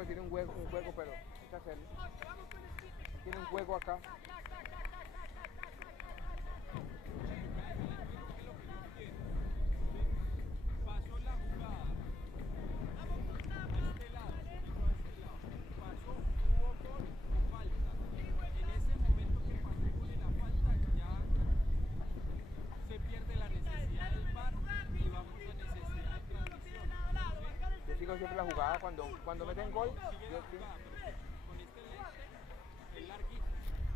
técnico tiene un juego, pero hay que hacerlo. Tiene un juego acá. Pasó la jugada a este lado, pasó, hubo gol o falta. En ese momento que pasó el gol y la falta, ya se pierde la necesidad del VAR y vamos a necesidad de transmisión. ¿Sí? Yo sigo siempre la jugada cuando meten gol. Sigue Yo la sí. jugada, pero con este lente es larguito.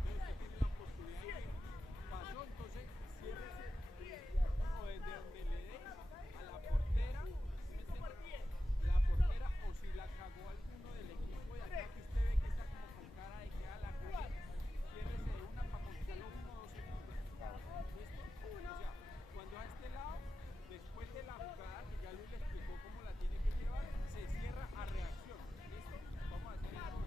Entonces usted tiene la oportunidad de decir, pasó, entonces ciérrese desde acá o desde donde le dé a la portera, ¿sí me entiende? La portera, o si la cagó alguno del equipo de acá que usted ve que está como con cara de que la cagué, ciérrese de una para contar los 1 o 2 segundos. ¿Listo? O sea, cuando a este lado, después de la jugada que ya Luis le explicó cómo la tiene que llevar, se cierra a reacción. ¿Listo? Vamos a hacer eso.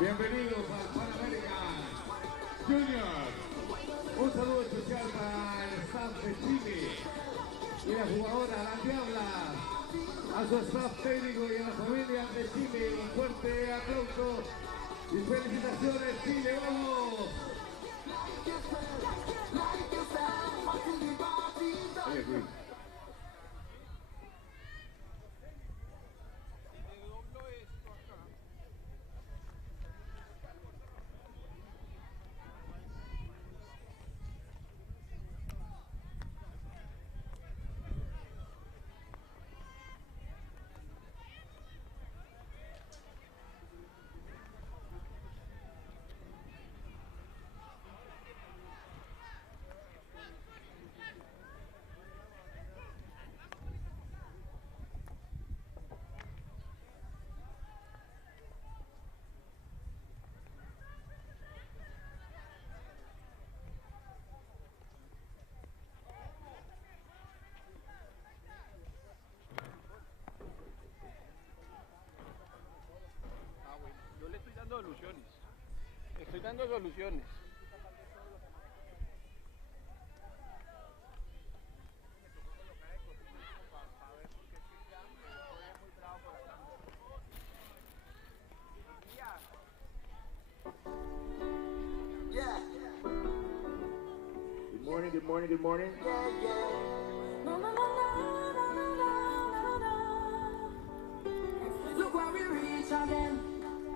Bienvenidos al Pan American Junior. Un saludo especial para el staff de Chile y la jugadora, la Diabla, a su staff técnico y a la familia de Chile. Un fuerte aplauso y felicitaciones, Chile, vamos. I agree. Yo le estoy dando soluciones. Estoy dando soluciones. Good morning, good morning, good morning. Look where we reach again.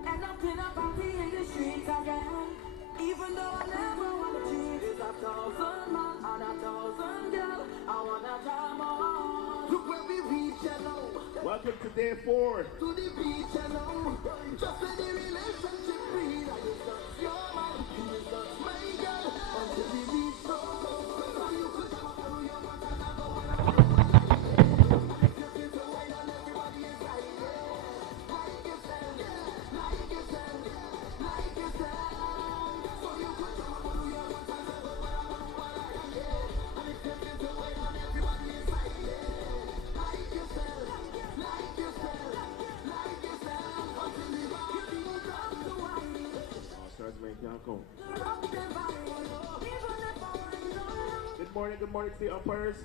End up in a party in the streets again. Even though I never want to cheat, it's 1,000 man and 1,000 girl. I wanna jam on. Look where we reach now. Welcome to day 4. To the beach now. Just in the relationship breathe. I just got your man, you just got my girl. Until we reach home. So you could jam on your man and I go on. Just get to wine and everybody is like, like yourself, like yourself, like yourself. So you could jam on your man and I go on. And if you get to wine and everybody is like, like yourself, like yourself, like yourself. Until we reach home. Stars man can't come. Rock the body, even if I know. Good morning to the umpires.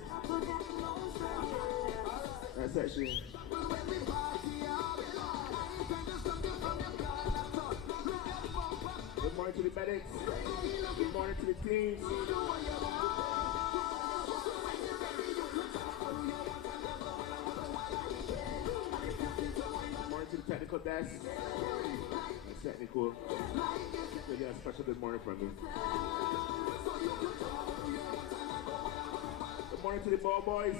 That's actually. Good morning to the medics. Good morning to the teams. Good morning to the technical desk. That's technical. So yeah, special good morning from me. Good morning to the ball boys.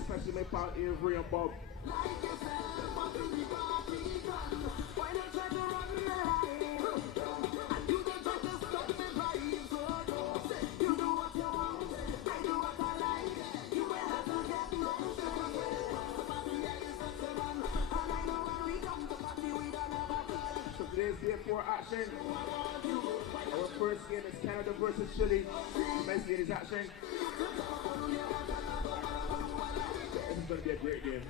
Especially my pal Avery and Bob. So today's day 4 action. Our first game is Canada versus Chile. Next game is action. This is going to be a great game.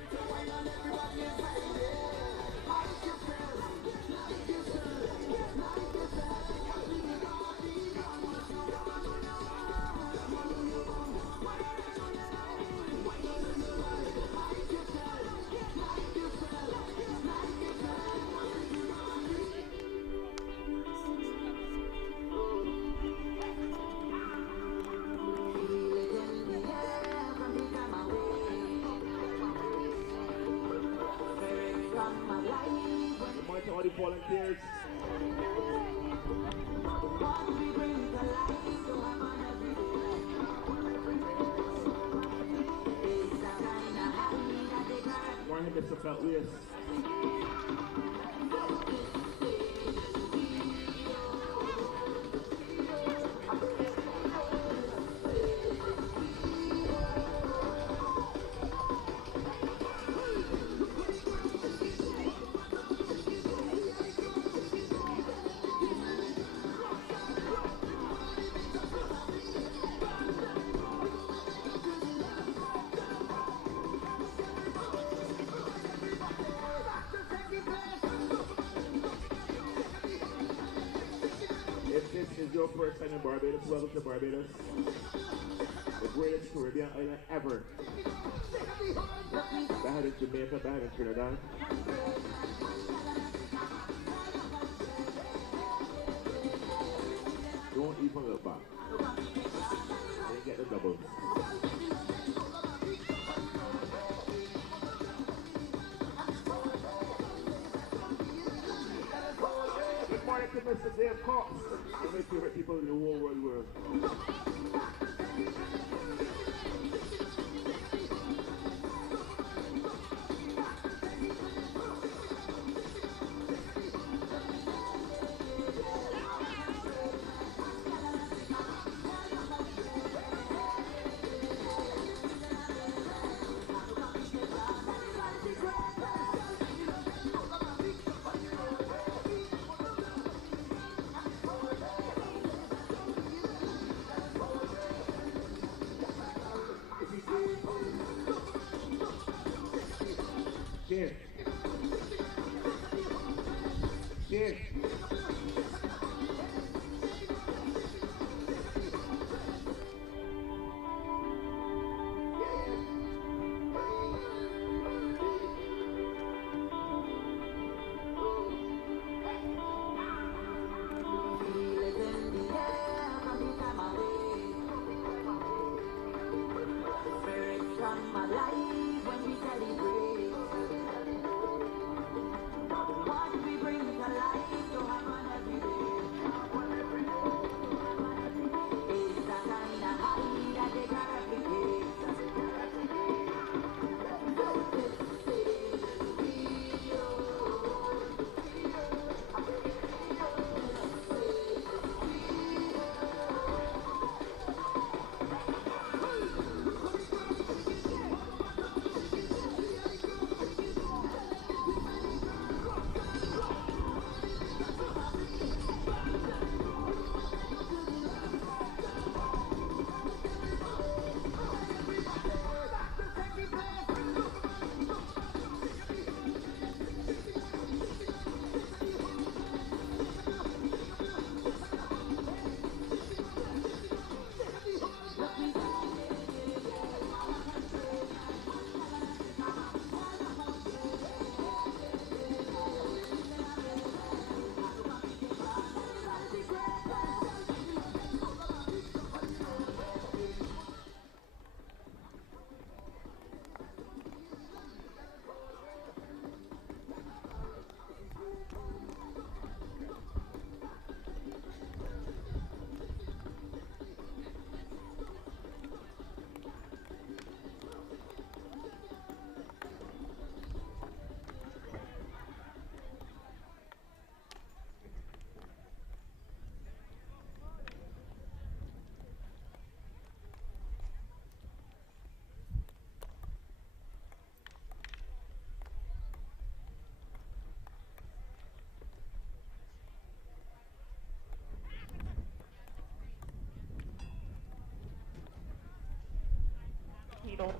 Good morning to all the volunteers. Good morning, Mr. Feltlius. time in Barbados. Welcome to Barbados. The greatest Caribbean island ever. Bad in Jamaica, bad in Trinidad. Don't even look back. They get the double. Good morning to Mr. Dave Cox, one of my favorite people in the whole wide world. Cheers. Cheers.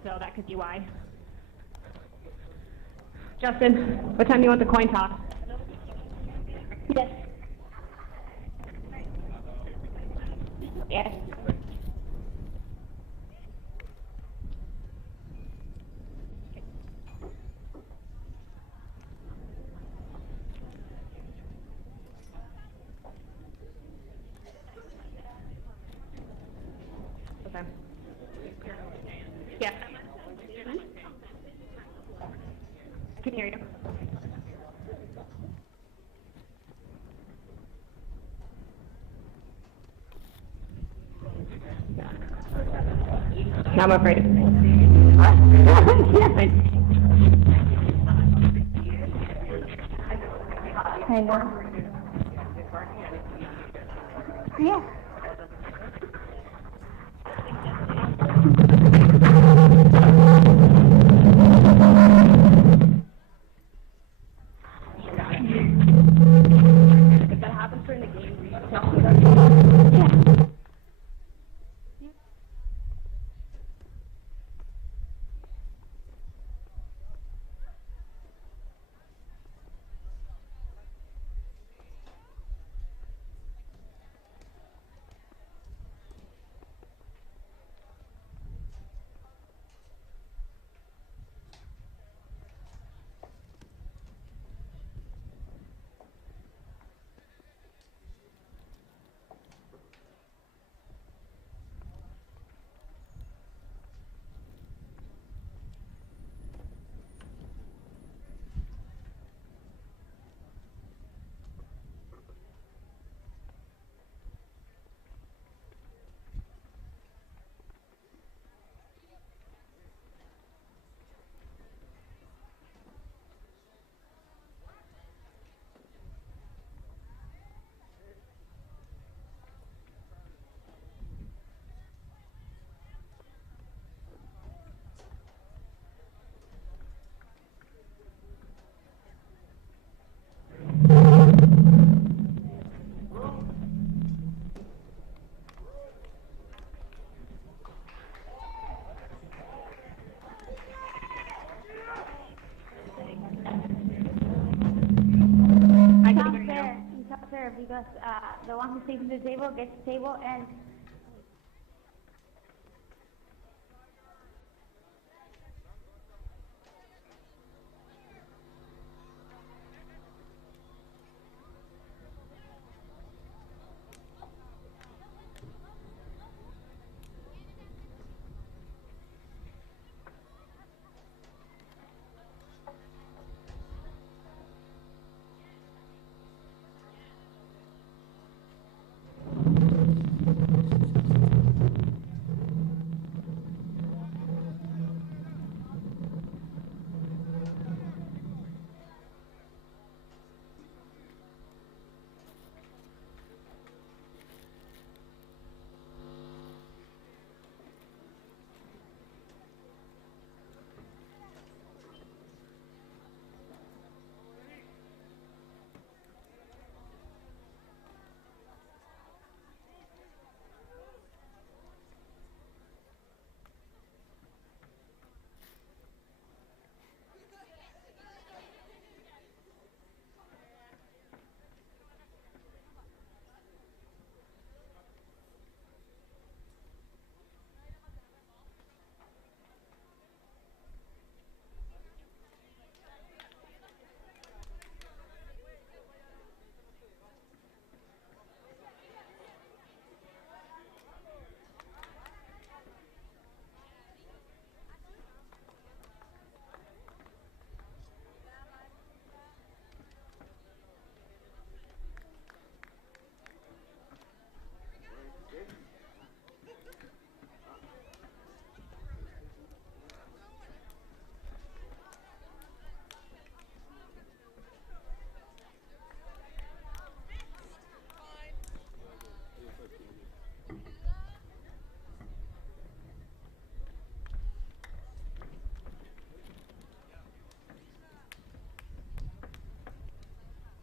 So that could be why. Justin, what time do you want the coin toss? Yes. Yes. Okay. Yeah. I can hear you. I'm afraid. Hang on. Yeah. If that happens during the game, yeah. please to the table, get to the table, and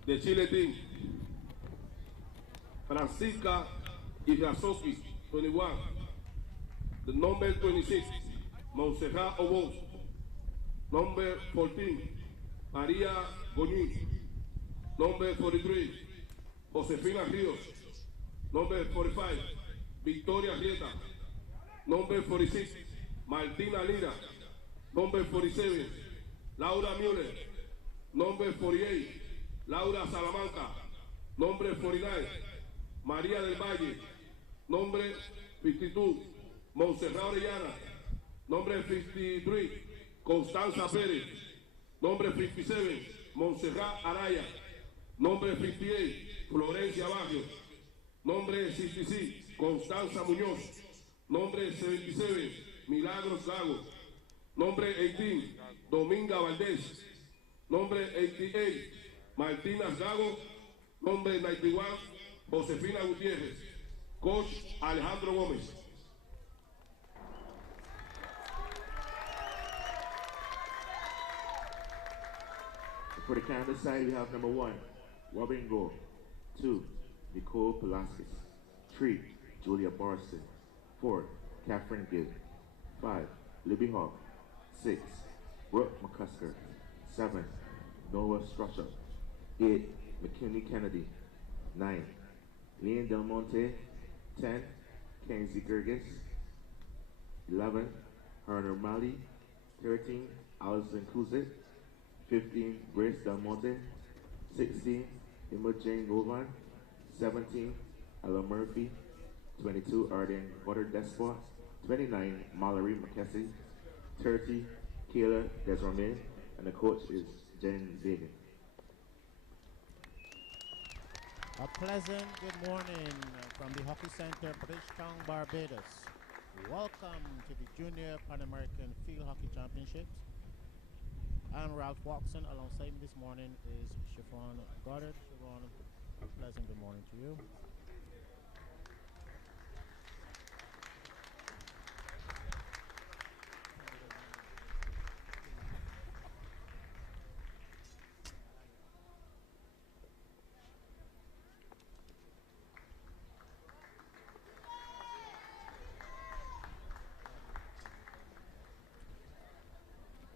The Chile team, Francisca Izazoki, 21. The number 26, Montserrat Obon. Number 14, Maria Goñi. Number 43, Josefina Ríos. Number 45, Victoria Rieta. Number 46, Martina Lira. Number 47, Laura Müller. Number 48, Laura Salamanca. Number 49, María del Valle. Number 52, Montserrat Orellana. Number 53, Constanza Pérez. Number 57, Montserrat Araya. Number 58, Florencia Baggio. Number 66, Constanza Muñoz. Number 77, Milagros Gago. Number 18, Dominga Valdés. Number 88, Martina Gago. Number 91, Josefina Gutiérrez. Coach Alejandro Gómez. For the Canada side, we have number 1, Robin Gore. 2, Nicole Palaskis. 3, Julia Barston. 4, Catherine Gill. 5, Libby Hawk. 6, Brooke McCusker. 7, Noah Strusher. 8, McKinley Kennedy. 9, Leon Del Monte. 10, Kenzie Gerges. 11, Herner Malley. 13, Allison Kuzit. 15, Grace Del Monte. 16, Emma Jane Govan. 17, Ella Murphy. 22, Arden Butter Despot. 29, Mallory McKessie. 30, Kayla Desramain. And the coach is Jen Vegan. A pleasant good morning from the Hockey Center, Bridgetown, Barbados. Welcome to the Junior Pan American Field Hockey Championships. I'm Ralph Watson. Alongside me this morning is Chiffon Goddard. Chiffon, a pleasant good morning to you.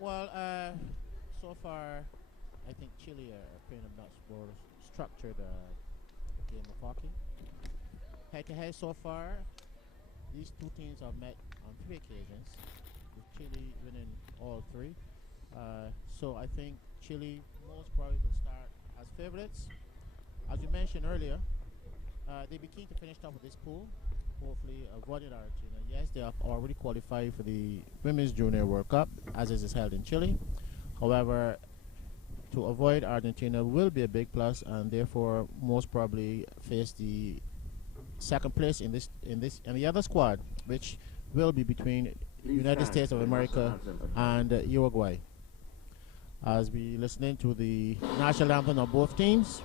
Well, so far, I think Chile are playing a much more structured game of hockey. Head-to-head so far, these two teams have met on 3 occasions, with Chile winning all 3. So I think Chile most probably will start as favorites. As you mentioned earlier, they'd be keen to finish top of this pool, hopefully avoiding Argentina. Yes, they have already qualified for the Women's Junior World Cup, as is held in Chile. However, to avoid Argentina will be a big plus, and therefore most probably face the second place in the other squad, which will be between United States of America and Uruguay. As we listening to the national anthem of both teams.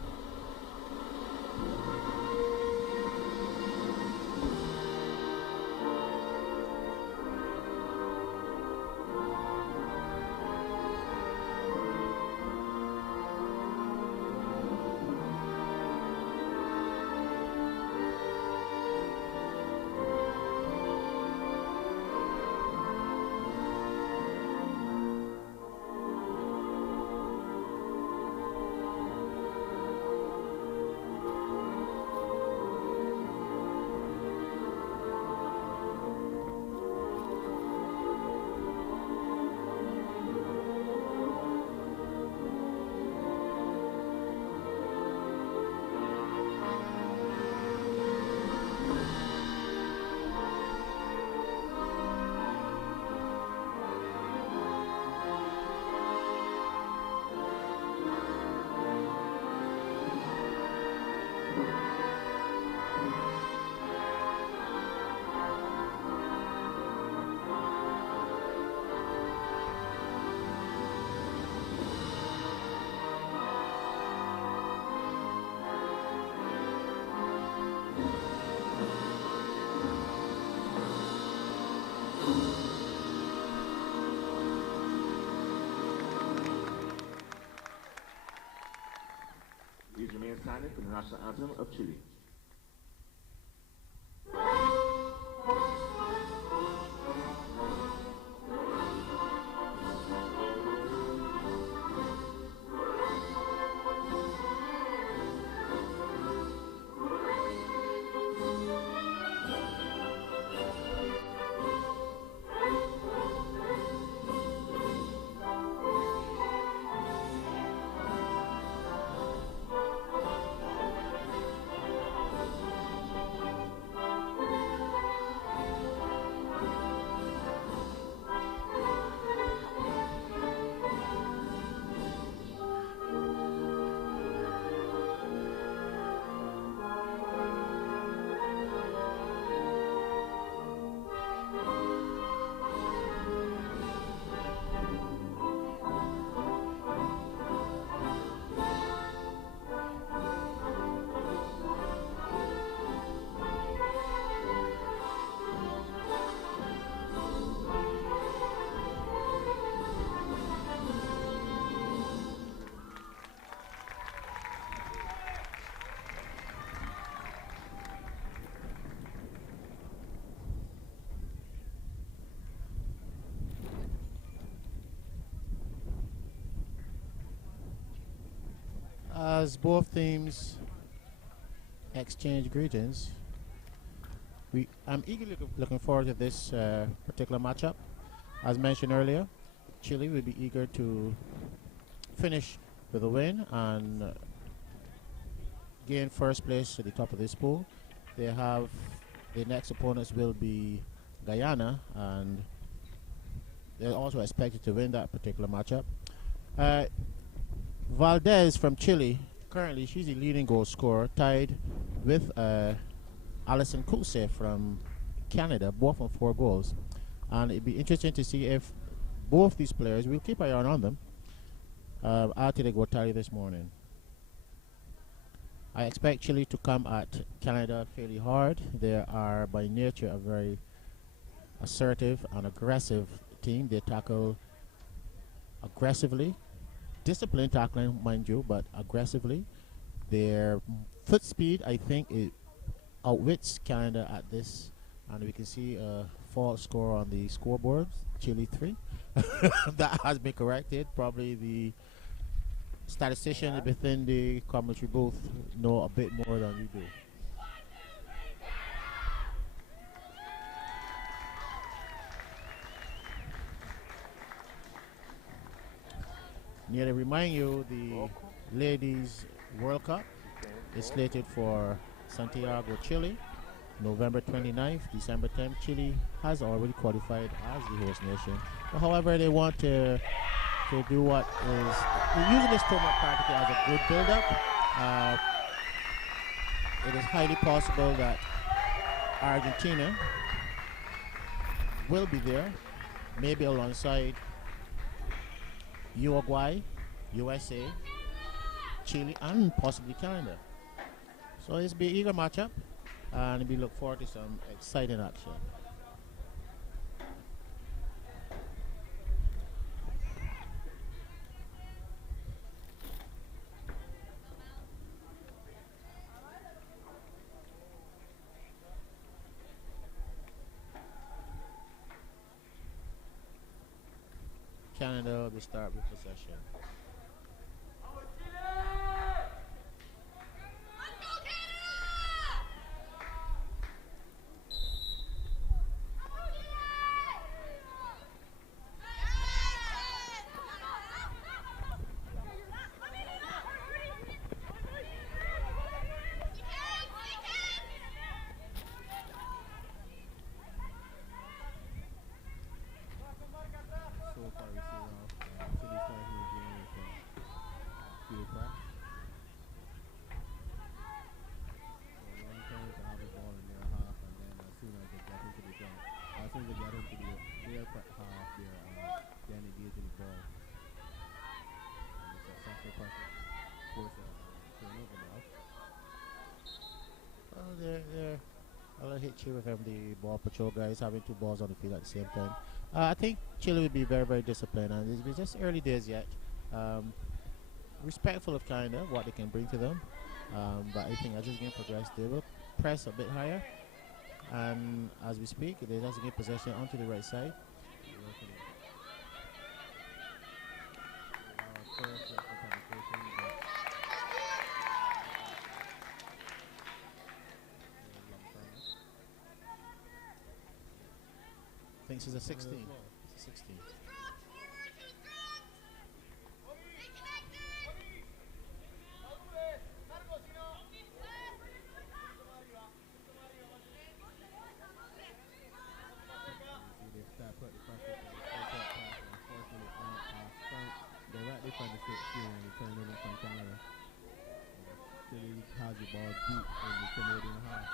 Please remain silent for the national anthem of Chile. As both teams exchange greetings, I'm eagerly looking forward to this particular matchup. As mentioned earlier, Chile will be eager to finish with a win and gain first place at the top of this pool. They have the next opponents will be Guyana, and they're also expected to win that particular matchup. Valdez from Chile, currently she's the leading goal scorer, tied with Alison Kuse from Canada, both on 4 goals. And it'd be interesting to see if both these players, we'll keep an eye on them, after they go tally this morning. I expect Chile to come at Canada fairly hard. They are by nature a very assertive and aggressive team. They tackle aggressively, disciplined tackling, mind you, but aggressively. Their foot speed, I think, it outwits Canada at this, and we can see a false score on the scoreboard, Chile 3. That has been corrected. Probably the statistician within the commentary booth know a bit more than we do. Need to remind you the Ladies World Cup is slated for Santiago, Chile, November 29th, December 10th. Chile has already qualified as the host nation. But however, they want to do what is using this tournament practically as a good build-up. It is highly possible that Argentina will be there, maybe alongside Uruguay, USA, Chile, and possibly Canada. So it's be an eager matchup, and we look forward to some exciting action. Canada will start with possession. So far we see now Chile starting the game with Jpac. So long time to have the ball in their half, and then as soon as they get into the jump, as soon as they get into their half, then engage in the ball. And it's a successful pressure. Force a turnover now. Well, I'll hit you with the ball patrol guys having two balls on the field at the same time. I think Chile will be very, very disciplined, and it's just early days yet. Respectful of kind of what they can bring to them, but I think as this game progresses, they will press a bit higher. And as we speak, they just get possession onto the right side. I think this is a 16. It's a 16. Chile has the ball deep in the Canadian half.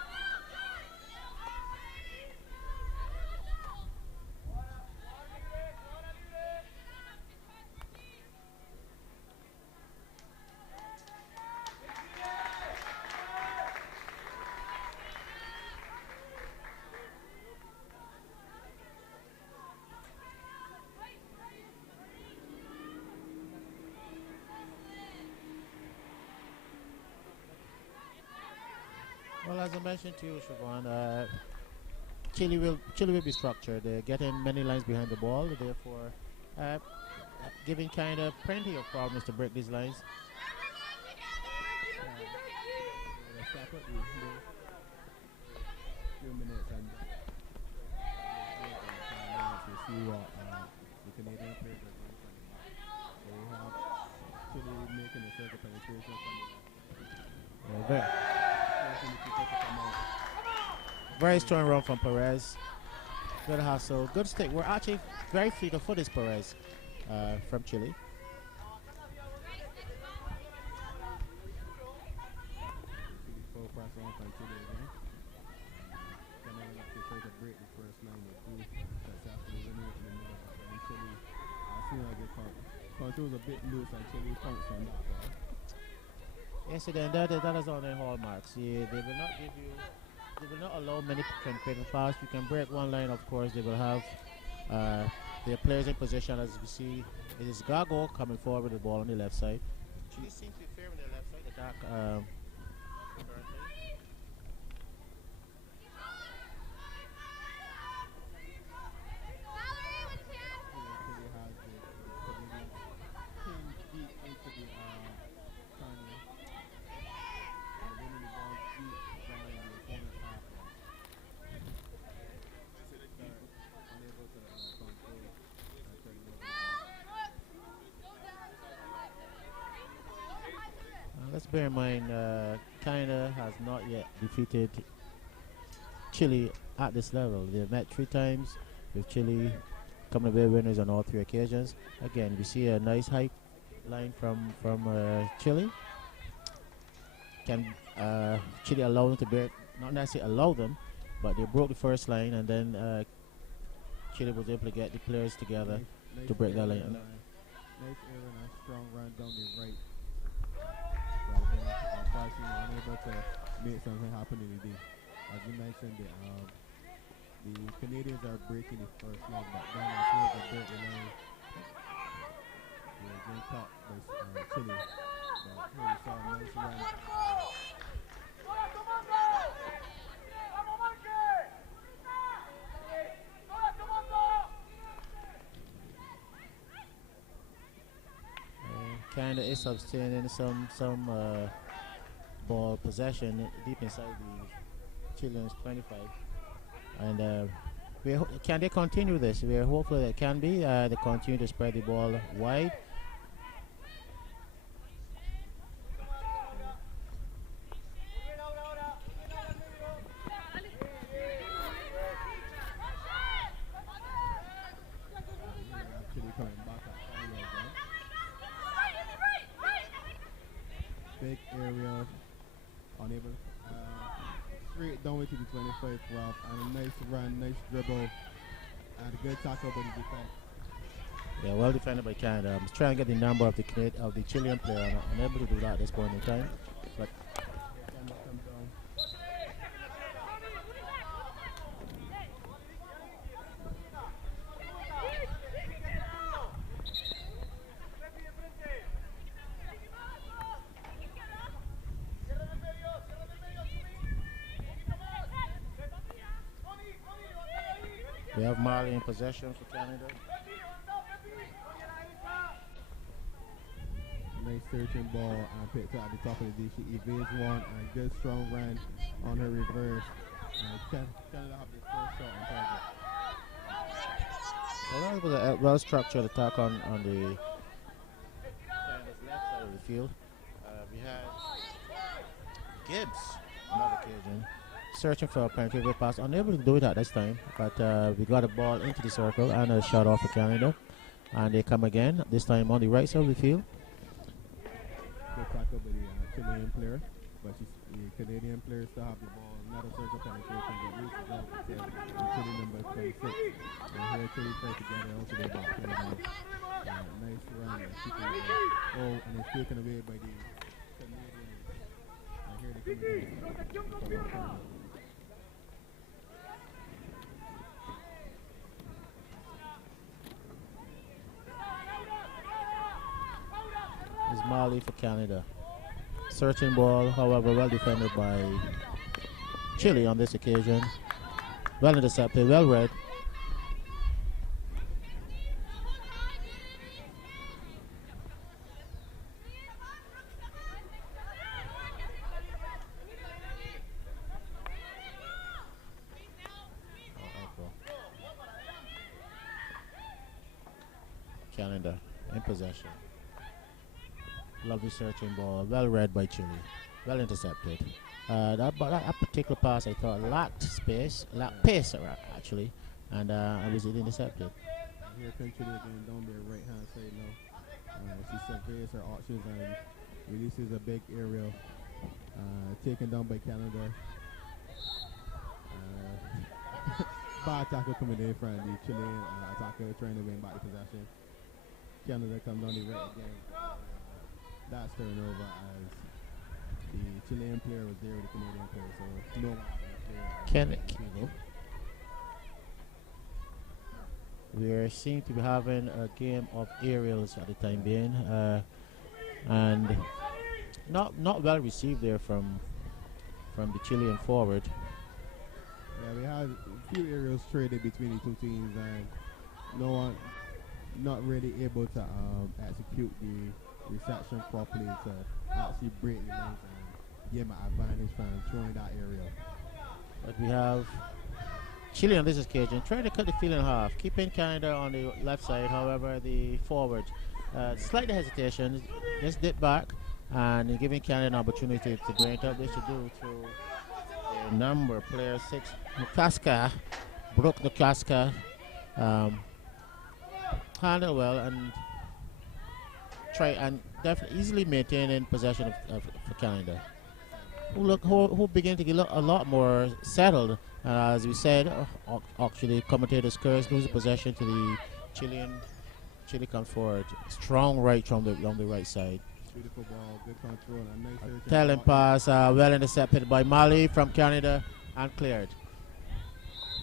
Well, as I mentioned to you, Siobhan, Chile will be structured. They're getting many lines behind the ball, therefore giving kind of plenty of problems to break these lines. Few minutes and to see what the Canadian players are doing from the back. They have Chile making a circle penetration from the very strong run from Perez. Good hustle, good stick. We're actually very fleet of foot is Perez from Chile. Full press on from Chile again. Coming up to try to break the first line with two successfully winning it in the middle. And Chile, as soon as they controls a bit loose, and Chile punts on that ball. Yes, again, that is on their hallmarks. Yeah, they will not give you, they will not allow many penetrating fouls. You can break one line, of course. They will have their players in position. As we see, it is Gago coming forward with the ball on the left side. Chile seems to be favoring the left side attack. let's bear in mind, Canada has not yet defeated Chile at this level. They've met 3 times, with Chile coming away winners on all 3 occasions. Again, we see a nice high line from Chile. Can Chile allow them to break? Not necessarily allow them, but they broke the first line, and then Chile was able to get the players together to break that line. Nice air and a strong run down the right. But then, unfortunately, unable to make something happen in the day. As you mentioned, the Canadians are breaking the first line, but then as soon as they break the line, they're getting caught by Chile. But here we saw a nice run. Canada is sustaining some ball possession deep inside the Chileans 25, and can they continue this? We are hopeful that can be. They continue to spread the ball wide. Big area, unable straight down to the 25 rough, and a nice run, nice dribble, and a good tackle by the defense. Yeah, well defended by Canada. I'm trying to get the number of the Chilean player. I'm unable to do that at this point in time. But Comes down. we have Marley in possession for Canada. Nice searching ball and picked up at the top of the dish. She evades one and good strong run on her reverse. Canada have the first shot on target. Well, that was a well-structured attack on the Canada's left side of the field. We had Gibbs on that occasion searching for a penetrative pass, unable to do it at this time, but we got a ball into the circle and a shot off for Canada, and they come again, this time on the right side of the field. Good tackle by the Chilean player, but the Canadian player still have the ball. Another circle penetration, but reaches out to Chile number 26. And here Chile tries to get it also their back. Nice run and keeping it. Oh, and it's taken away by the Canadians. And here they come in. Is Marley for Canada. Searching ball, however, well defended by Chile on this occasion. Well intercepted, well read. Canada in possession. Lovely searching ball, well read by Chile, well intercepted. That particular pass I thought lacked space, lacked pace actually, and was intercepted. Here comes Chile again down their right hand side now. She surveys her options and releases a big aerial, taken down by Canada. Bad tackle coming in from the Chilean attacker trying to win back the possession. Canada comes down the right again. That's turnover as the Chilean player was there with the Canadian player, so no one having a player. We seem to be having a game of aerials at the time being, and not well received there from the Chilean forward. Yeah, we had a few aerials traded between the two teams, and no one not really able to execute the reception properly to actually break the lines and give an advantage from throwing that aerial. But we have Chile on this occasion trying to cut the field in half, keeping Canada on the left side. However, the forward slight hesitation, just dip back, and giving Canada an opportunity to bring it up. They should do through their number player 6, Nukaska, Brooke Nukaska, handle well and try and definitely easily maintaining possession for Canada. Who begin to get a lot more settled. As we said, actually, commentators curse lose possession to the Chilean. Chile comes forward, strong right from the right side. Beautiful ball, good control, and nice Talent pass, well intercepted by Mali from Canada and cleared.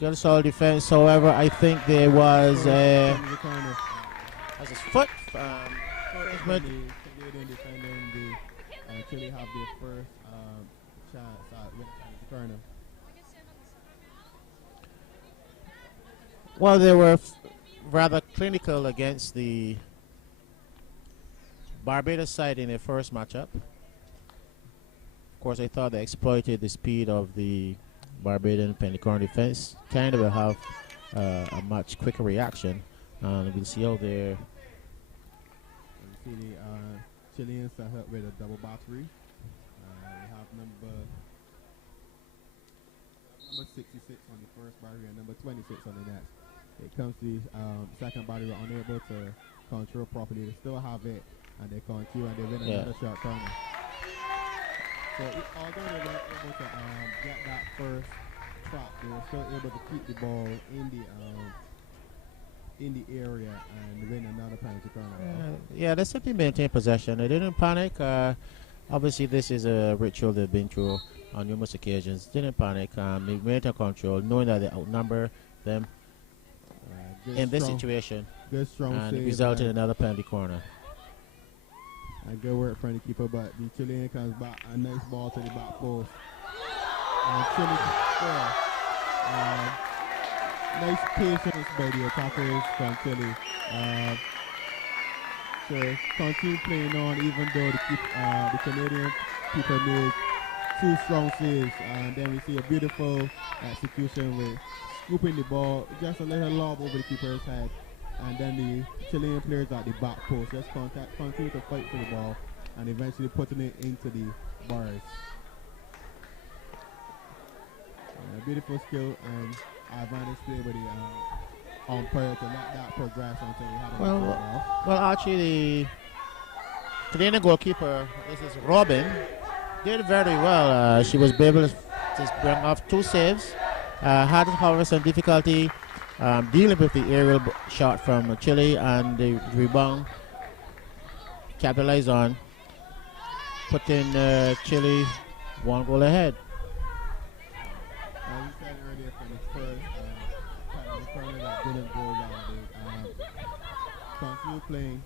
Good solid defense. However, I think there was a his foot. Canadian defending the Chile have their first chance at the corner. Well, they were rather clinical against the Barbados side in their first matchup. Of course, I thought they exploited the speed of the Barbadian Pentecorn defense. Canada will have a much quicker reaction, and we'll see how they're. See the Chileans set up with a double box read. We have number 66 on the first barrier and number 26 on the next. It comes to the second barrier unable to control properly. They still have it, and they continue and they win another shot corner. So although they weren't able to get that first trap, they were still able to keep the ball in the area and win another penalty corner. Yeah, they simply maintained possession. They didn't panic. Obviously, this is a ritual they've been through on numerous occasions. Didn't panic. They maintained control, knowing that they outnumber them in this situation, and it resulted in another penalty corner. And good work from the keeper, but the Chilean comes back. A nice ball to the back post. And Chile score. Nice patience by the attackers from Chile. So continue playing on, even though the Canadian keeper made 2 strong saves. And then we see a beautiful execution with scooping the ball, just a little lob over the keeper's head. And then the Chilean players at the back post just continue to fight for the ball and eventually putting it into the bars. Beautiful skill and advantage play by the umpire to let that progress until we have a ball. Well, actually, the Canadian goalkeeper, this is Robin, did very well. She was able to bring off 2 saves. Had, however, some difficulty dealing with the aerial shot from Chile, and the rebound capitalized on, putting Chile 1 goal ahead. As you said earlier, from the first corner that didn't go well, they continue playing.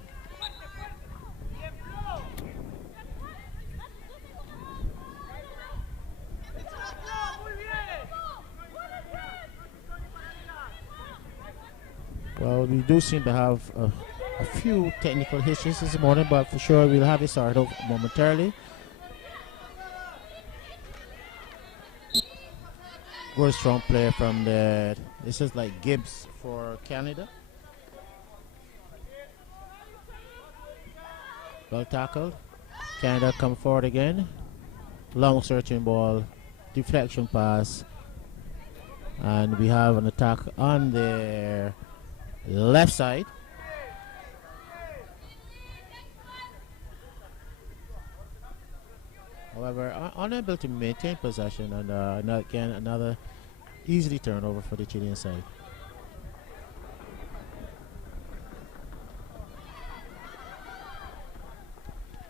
Well, we do seem to have a few technical issues this morning, but for sure we'll have it started off momentarily. Good strong player from this is like Gibbs for Canada. Well tackled. Canada come forward again. Long searching ball, deflection pass, and we have an attack on their left side. However, unable to maintain possession, and again another easily turnover for the Chilean side.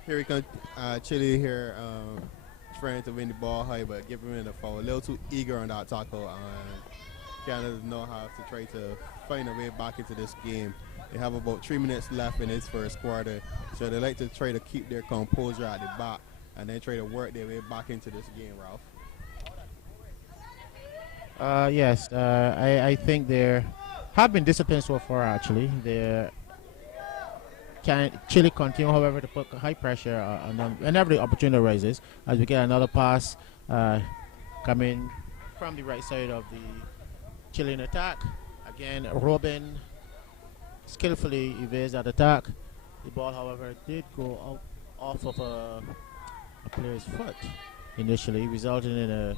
Here we come, Chile here trying to win the ball high, but giving him a foul. A little too eager on that tackle, and Canada know how to try to find a way back into this game. They have about 3 minutes left in this first quarter, so they like to try to keep their composure at the back and then try to work their way back into this game, Ralph. Yes, I think they have been disciplined so far. Actually, Chile continue, however, to put high pressure on them whenever the opportunity arises. As we get another pass coming from the right side of the Chilean attack. Again, Robin skillfully evades that attack. The ball, however, did go out off of a player's foot initially, resulting in a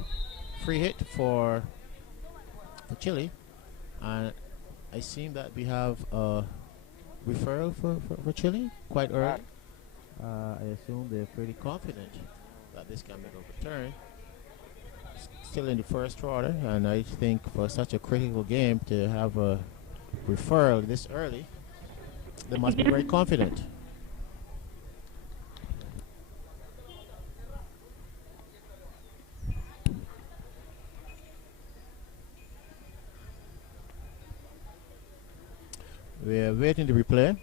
free hit for Chile. And I seem that we have a referral for Chile quite early. I assume they're pretty confident that this can be overturned. Still in the first quarter, and I think for such a critical game to have a referral this early, they must be very confident. We're waiting to replay.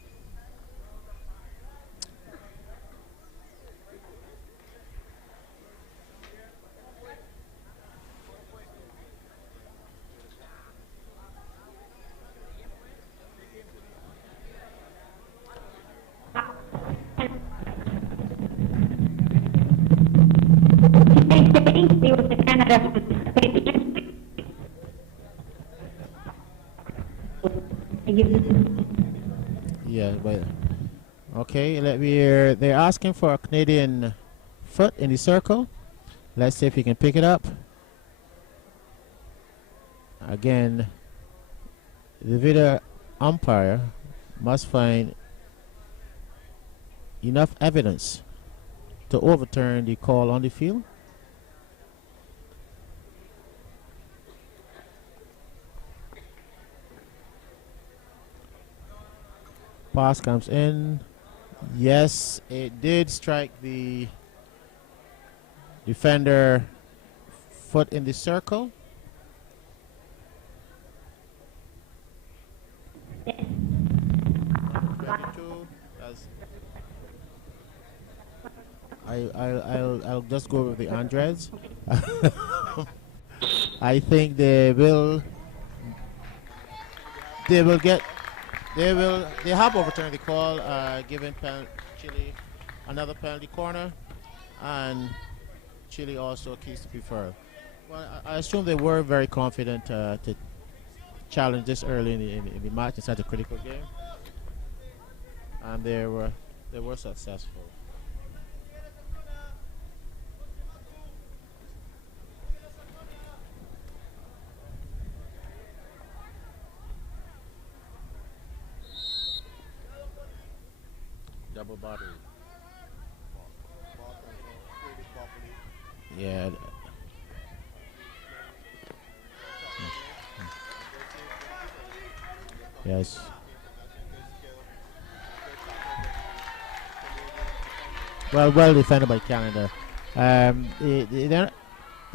Yeah, but okay. They're asking for a Canadian foot in the circle. Let's see if he can pick it up. Again, the video umpire must find enough evidence to overturn the call on the field. Pass comes in. Yes, it did strike the defender foot in the circle. I'll just go with the Andres. I think they have overturned the call, giving Chile another penalty corner, and Chile also keeps the preferred. Well, I assume they were very confident to challenge this early in the match in such a critical game, and they were successful. Double body. Yeah. Yes. Well defended by Canada. The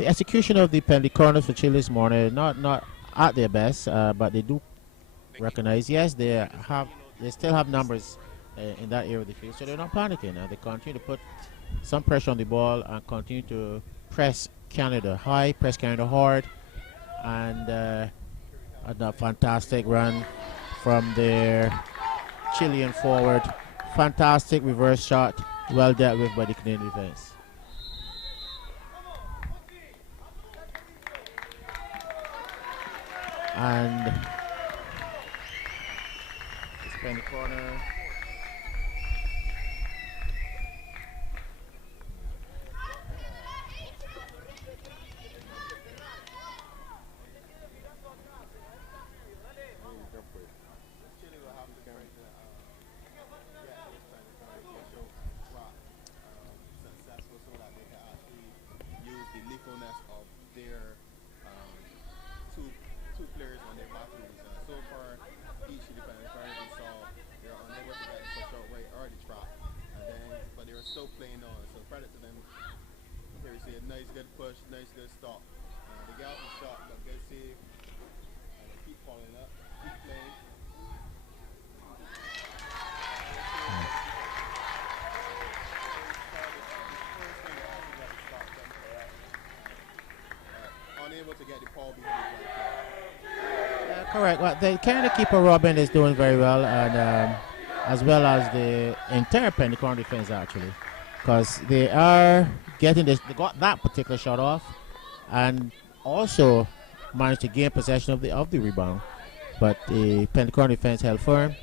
execution of the penalty corners for Chile this morning not at their best, but they do recognize. Yes, they still have numbers in that area of the field, so they're not panicking. They continue to put some pressure on the ball and continue to press Canada high, press Canada hard, and a fantastic run from their Chilean forward. Fantastic reverse shot, well dealt with by the Canadian defense. And spin the corner. Correct. Well, the Canada keeper Robin is doing very well, and as well as the entire penalty corner defense actually, because they are getting this. They got that particular shot off, and also managed to gain possession of the rebound. But the penalty corner defense held firm,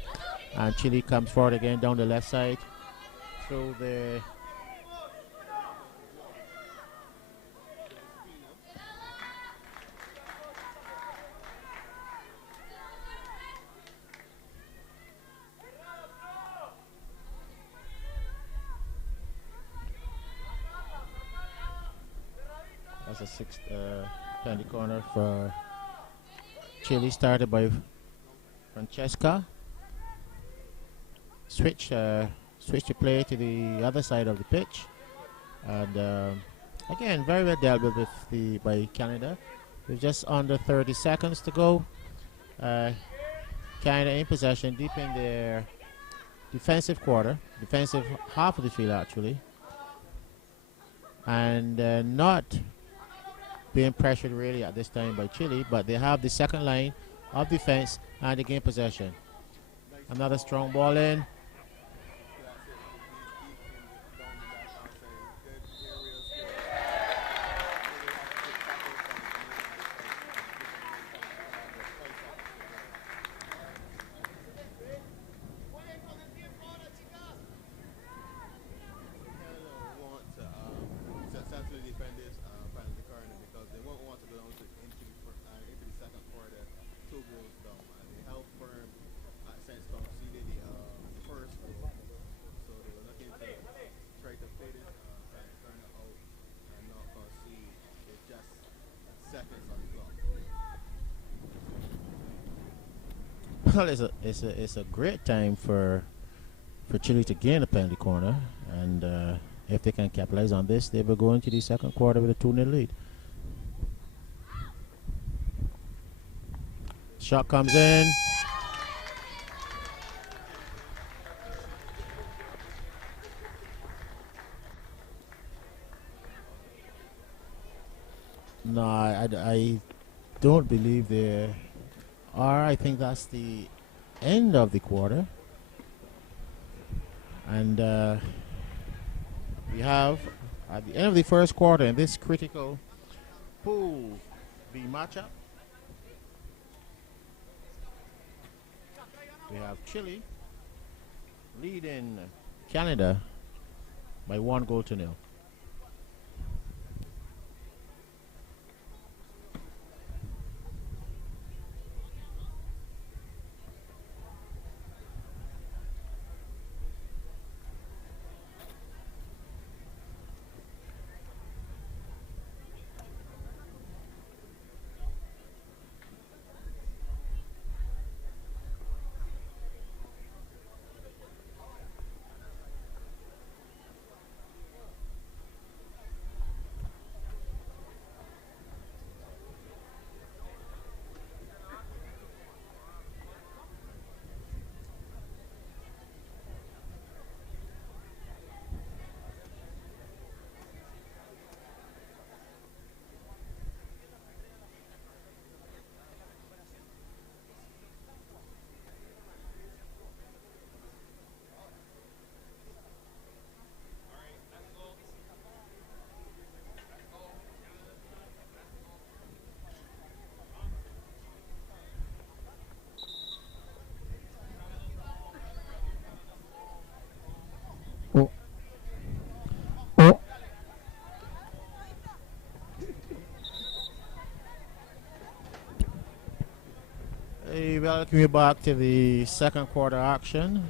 and Chile comes forward again down the left side through the that's a sixth penalty corner for Chile, started by Francesca. Switch the play to the other side of the pitch, and again very well dealt with by Canada. With just under 30 seconds to go, Canada in possession, deep in their defensive half of the field actually, and not being pressured really at this time by Chile, but they have the second line of defense and they gain possession. Another strong ball in. Well, it's a great time for Chile to gain a penalty corner, and if they can capitalize on this, they will go into the second quarter with a 2-0 lead. Shot comes in. No, I don't believe they are. I think that's the end of the quarter. And we have, at the end of the first quarter, in this critical Pool B matchup, we have Chile leading Canada by 1-0. Hey, welcome you back to the second quarter action.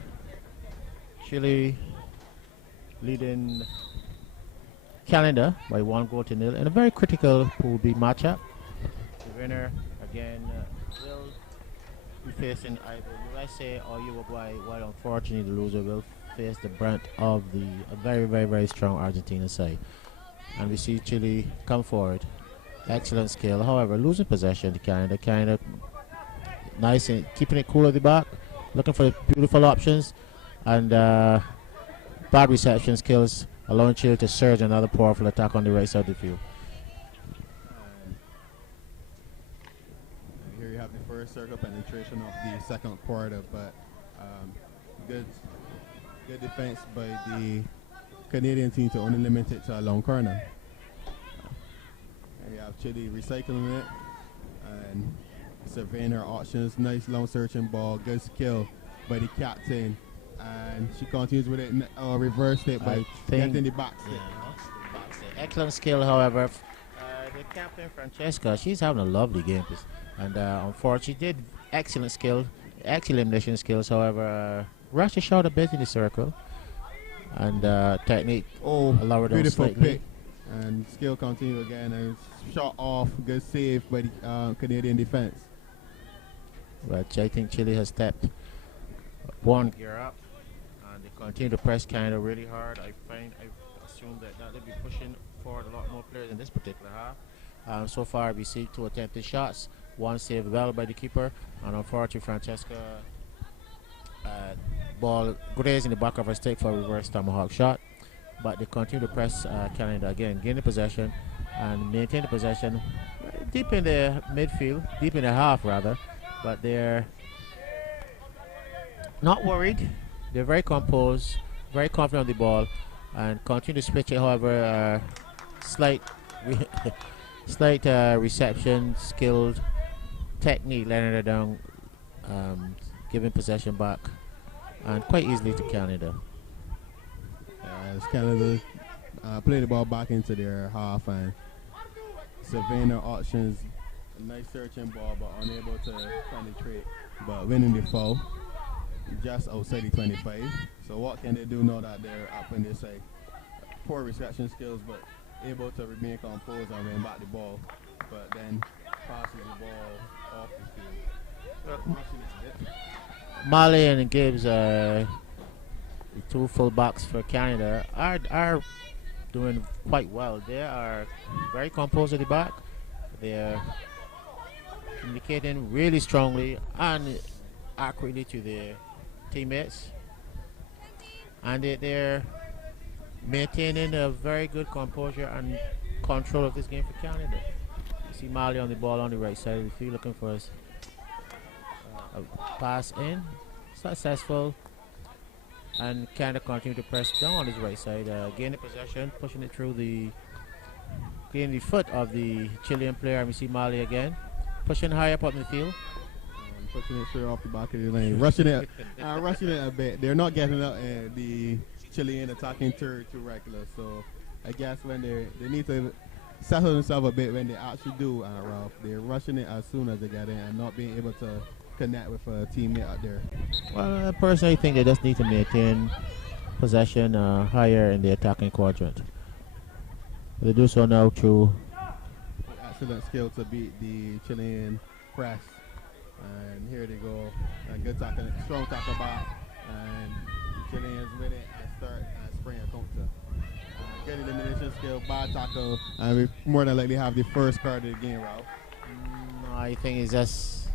Chile leading Canada by 1-0 in a very critical Pool B matchup. The winner again will be facing either USA or Uruguay, while unfortunately the loser will face the brunt of a very, very, very strong Argentina side. And we see Chile come forward. Excellent skill. However, losing possession to Canada. Canada nice and keeping it cool at the back, looking for beautiful options, and bad reception skills, allowing Chile to surge another powerful attack on the right side of the field. And here you have the first circle penetration of the second quarter, but good defense by the Canadian team to only limit it to a long corner. And you have Chile recycling it and surveying her options. Nice long searching ball, good skill by the captain and she continues with it, reversed it, but getting the box. Excellent skill, however. The captain, Francesca, she's having a lovely game. And unfortunately, she did excellent skill, excellent elimination skills, however, rushed the shot a bit in the circle. And technique lowered down beautiful slightly. pick. And skill continue again, and shot off, good save by the Canadian defense. But I think Chile has stepped one gear up, and they continue to press Canada really hard. I assume that they'll be pushing forward a lot more players in this particular half. So far, we see 2 attempted shots, 1 save well by the keeper, and unfortunately, Francesca ball grazed in the back of her stick for a reverse tomahawk shot. But they continue to press Canada again, gain the possession and maintain the possession deep in the midfield, deep in the half rather. But they're not worried. They're very composed, very confident on the ball, and continue to switch it. However, slight reception, skilled technique, letting her down, giving possession back, and quite easily to Canada. As Canada play the ball back into their half, and surveying their options. A nice searching ball, but unable to penetrate, but winning the foul just outside the 25. So what can they do now that they're up in this poor reception skills, but able to remain composed and win back the ball, but then passes the ball off the field. Mali and Gibbs, the 2 fullbacks for Canada, are doing quite well. They are very composed at the back. They're communicating really strongly and accurately to their teammates, and they're maintaining a very good composure and control of this game for Canada. You see Mali on the ball on the right side of the field looking for a pass in, successful, and Canada continue to press down on his right side, gain the possession, pushing it through the foot of the Chilean player. And we see Mali again pushing high up in the field, pushing it straight off the back of the lane, rushing it a bit. They're not getting up the Chilean attacking third too regular. So I guess when they need to settle themselves a bit when they actually do, Ralph, they're rushing it as soon as they get in and not being able to connect with a teammate out there. Well, I personally think they just need to maintain possession higher in the attacking quadrant. They do so now through excellent skill to beat the Chilean press. And here they go. A good tackle, strong tackle back. And the Chileans with it and start and spring a counter. Good elimination skill, bad tackle. And we more than likely have the first card of the game, Ralph. No, I think it's just...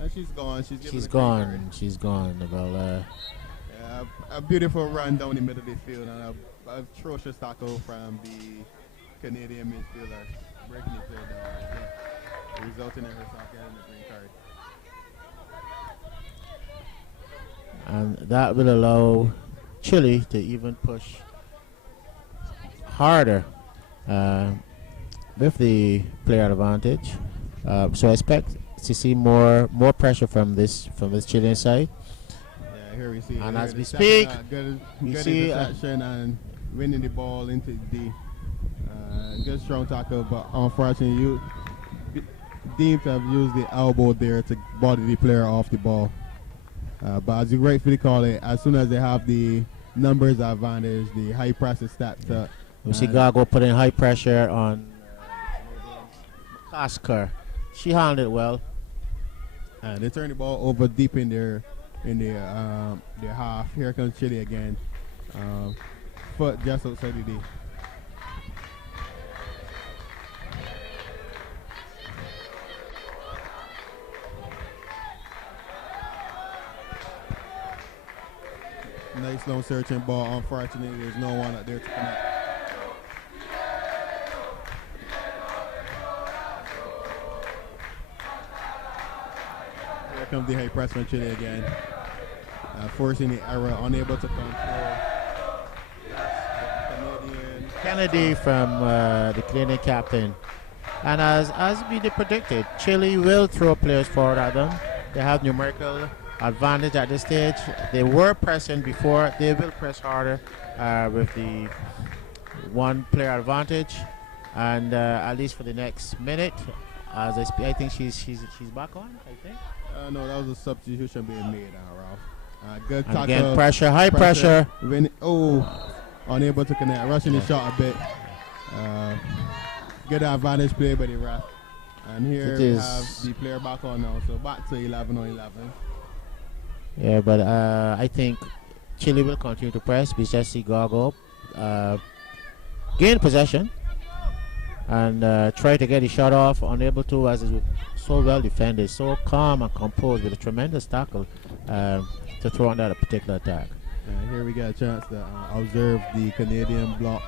And she's gone. She's gone. She's gone. Well, a beautiful run down the middle of the field and a atrocious tackle from the Canadian midfielder, breaking the field down, resulting in herself getting the green card. And that will allow Chile to even push harder with the player advantage. So I expect to see more pressure from this Chilean side. Yeah, here we see. And as we speak, we see interception and winning the ball into the good strong tackle, but unfortunately you deemed to have used the elbow there to body the player off the ball. But as you rightfully call it, as soon as they have the numbers advantage, the high press is stepped up. We see Gago putting high pressure on McCasker. She handled it well. They turn the ball over deep in their half. Here comes Chile again. Foot just outside the D. Nice long searching ball. Unfortunately, there's no one out there to connect. Here comes the high press from Chile again. Forcing the error, unable to control. Kennedy from the Canadian captain. And as we predicted, Chile will throw players forward at them. They have numerical advantage at this stage. They were pressing before. They will press harder with the one player advantage, and at least for the next minute, as I think she's back on. I think. No, that was a substitution being made, Ralph. Good And tackle. again, pressure, high pressure. Unable to connect, rushing the shot a bit. Good advantage play by the ref. And here we have the player back on now, so back to 11 on 11. Yeah, but I think Chile will continue to press. We just see Gago gain possession and try to get the shot off, unable to, as is so well defended, so calm and composed with a tremendous tackle to throw on that particular attack. Here we get a chance to observe the Canadian block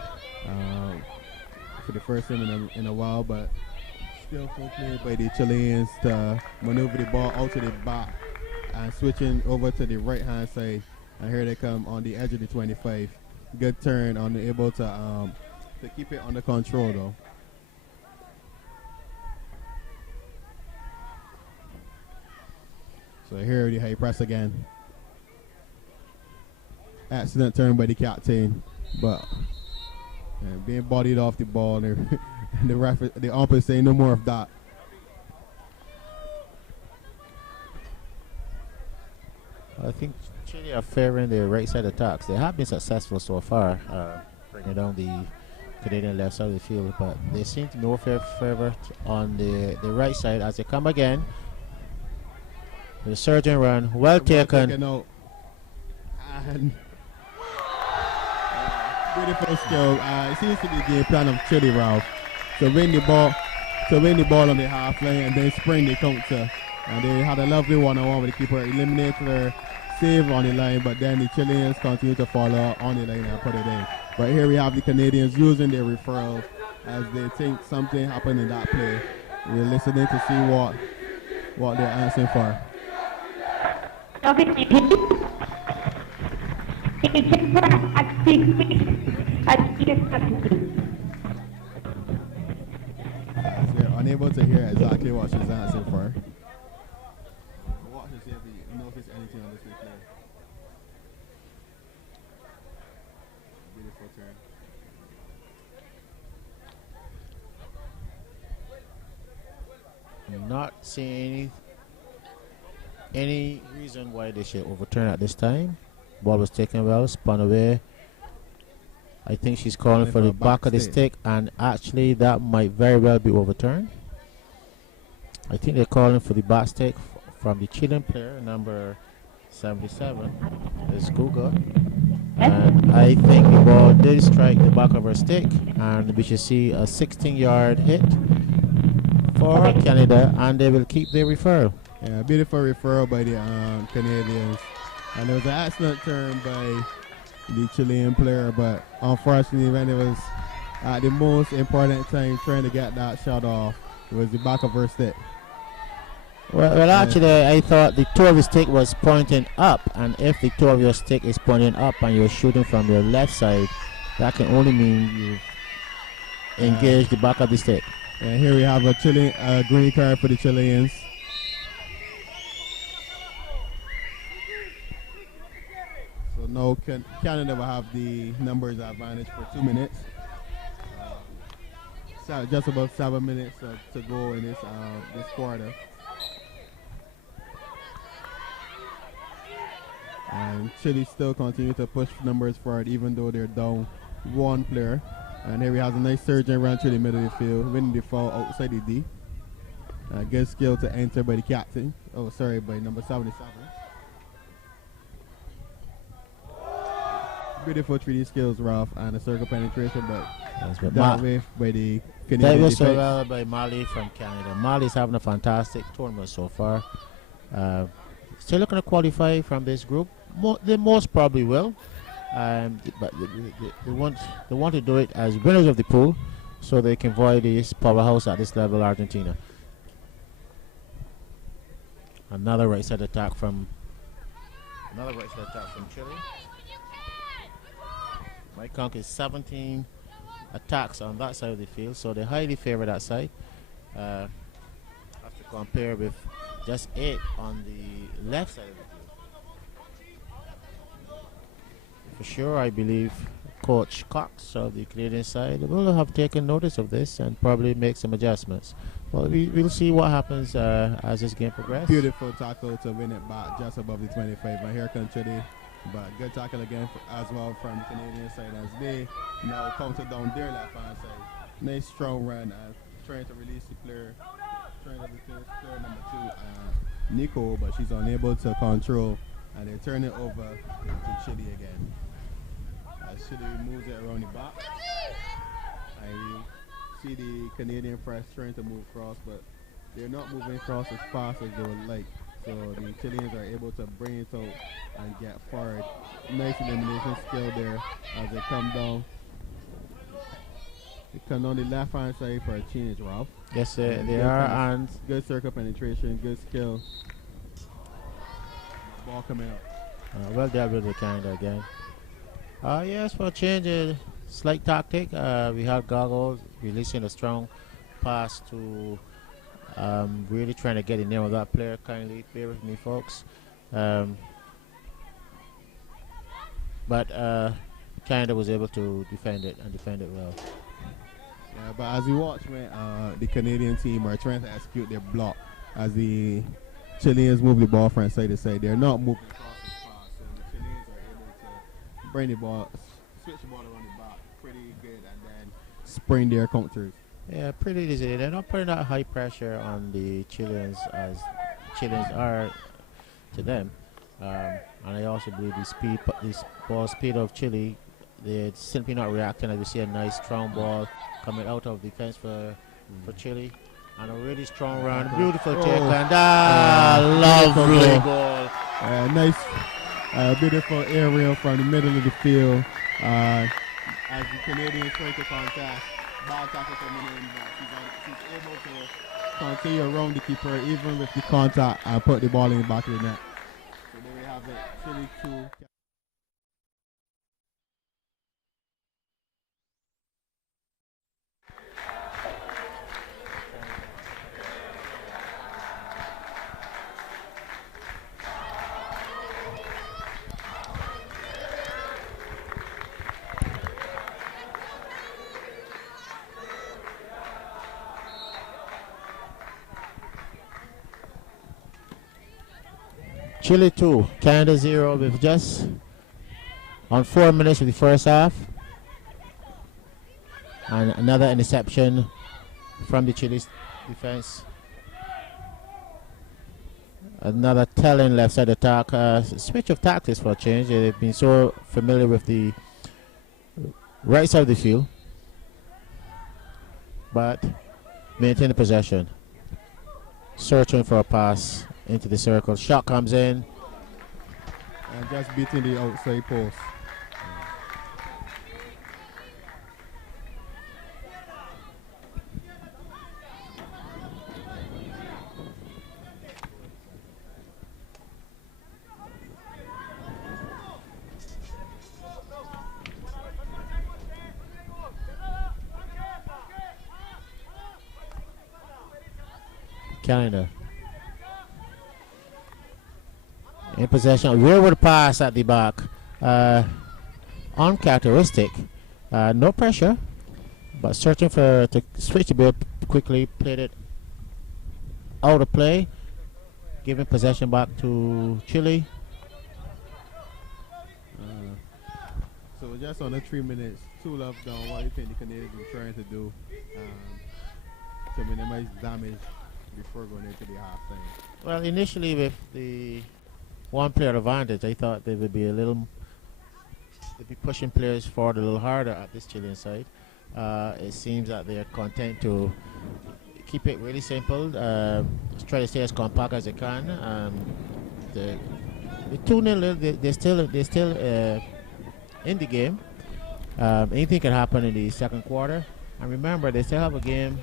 for the first time in a while, but skillful play by the Chileans to maneuver the ball out to the back and switching over to the right hand side, and here they come on the edge of the 25. Good turn, able to keep it under control though. So here the high press again. Accident turn by the captain, but being bodied off the ball, and the umpire saying no more of that. I think Chile are favoring their right side attacks. They have been successful so far, bringing down the Canadian left side of the field, but they seem to be more favor on the right side as they come again. The surging run, well taken. Out. And beautiful skill. It seems to be the game plan of Chile, Ralph. To win the ball on the half lane and then spring the counter. And they had a lovely one-on-one with the keeper, eliminated their save on the line, but then the Chileans continue to follow on the line and put it in. But here we have the Canadians using their referrals as they think something happened in that play. We're listening to see what they're answering for. We're unable to hear exactly what she's answering for. Watch to see if we notice anything on this replay. Beautiful turn. Not seeing any reason why they should overturn at this time. Ball was taken well, spun away. I think she's calling for the back of the stick, and actually that might very well be overturned. I think they're calling for the back stick from the Chilean player, number 77. It's Guga. And I think the ball did strike the back of her stick, and we should see a 16-yard hit for Canada, and they will keep their referral. Yeah, beautiful referral by the Canadians. And there was an excellent turn by the Chilean player, but unfortunately when it was at the most important time trying to get that shot off, it was the back of her stick. Well, actually, I thought the toe of the stick was pointing up, and if the toe of your stick is pointing up and you're shooting from your left side, that can only mean you engage the back of the stick. And here we have a green card for the Chileans. So now Canada will have the numbers advantage for 2 minutes. So just about 7 minutes to go in this quarter. And Chile still continue to push numbers forward even though they're down one player. And here we have a nice surge and run through the middle of the field, winning the foul outside the D. Good skill to enter by the captain. Oh, sorry, by number 77. Beautiful 3D skills, Ralph, and a circle penetration, but that way by the Canadian that was defense. so well by Mali from Canada. Mali's having a fantastic tournament so far. Still looking to qualify from this group. They most probably will, but they want to do it as winners of the pool, so they can avoid this powerhouse at this level, Argentina. Another right side attack from Chile. Mike Conk is 17 attacks on that side of the field, so they highly favor that side. Have to compare with just 8 on the left side of the field. For sure, I believe Coach Cox of the Canadian side will have taken notice of this and probably make some adjustments. Well, we'll see what happens as this game progresses. Beautiful tackle to win it back just above the 25. And here comes Chile. But good tackle again as well from the Canadian side as they now counter down their left hand side. Nice strong run and trying to release the player. Trying to release player number 2, Nico, but she's unable to control. And they turn it over to Chile again. As Chile moves it around the back. And we see the Canadian press trying to move across, but they're not moving across as fast as they would like. So the Chileans are able to bring it out and get forward. Nice elimination skill there as they come down. They come on the left hand side for a change, Ralph. Yes, they are, and good circle penetration, good skill. Ball coming up. well dealt with the Canada again. Yes, for a change, a slight tactic. We had Goggles releasing a strong pass to really trying to get in there with that player. Kindly bear with me, folks. But Canada was able to defend it and defend it well. Yeah, but as you watch, man, the Canadian team are trying to execute their block as the Chileans move the ball from side to side. They're not moving across as fast, so the Chileans are able to bring the ball, switch the ball around the back pretty good, and then spring their counters. Yeah, pretty easy. They're not putting that high pressure on the Chileans as Chileans are to them. And I also believe this ball speed of Chile, they're simply not reacting. As we see a nice strong ball coming out of defense for Chile. And a really strong run, beautiful take, and lovely goal. Nice, beautiful aerial from the middle of the field. As the Canadians try to contact, ball tackle coming in, but she's able to continue around the keeper even with the contact and put the ball in the back of the net. So there we have it, Chile 2. Chile 2, Canada 0 with just on 4 minutes of the first half. And another interception from the Chile defense. Another telling left side attack. Switch of tactics for a change. They've been so familiar with the right side of the field, but maintain the possession. Searching for a pass into the circle. Shot comes in. And just beating the outside post. Canada in possession. Rearward pass at the back. Uncharacteristic. No pressure, but searching to switch the ball quickly. Played it out of play, giving possession back to Chile. So just under 3 minutes, 2 left down. What do you think the Canadians are trying to do to minimize damage before going into the halftime? Well, initially with the one player advantage, I thought they would be they'd be pushing players forward a little harder at this Chilean side. It seems that they're content to keep it really simple, try to stay as compact as they can. The 2-0, they're still in the game. Anything can happen in the second quarter. And remember, they still have a game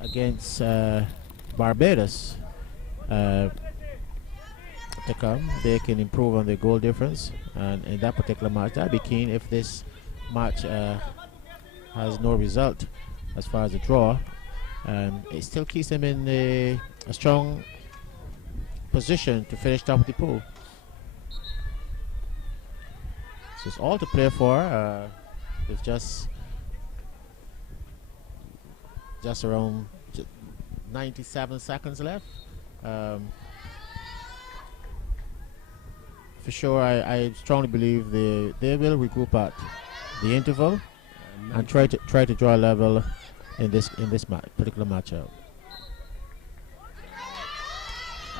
against Barbados to come. They can improve on their goal difference, and in that particular match, I'd be keen if this match has no result as far as a draw. It still keeps them in a strong position to finish top of the pool. So it's all to play for. It's just around 97 seconds left. For sure, I strongly believe they will regroup at the interval and try to draw a level in this particular matchup.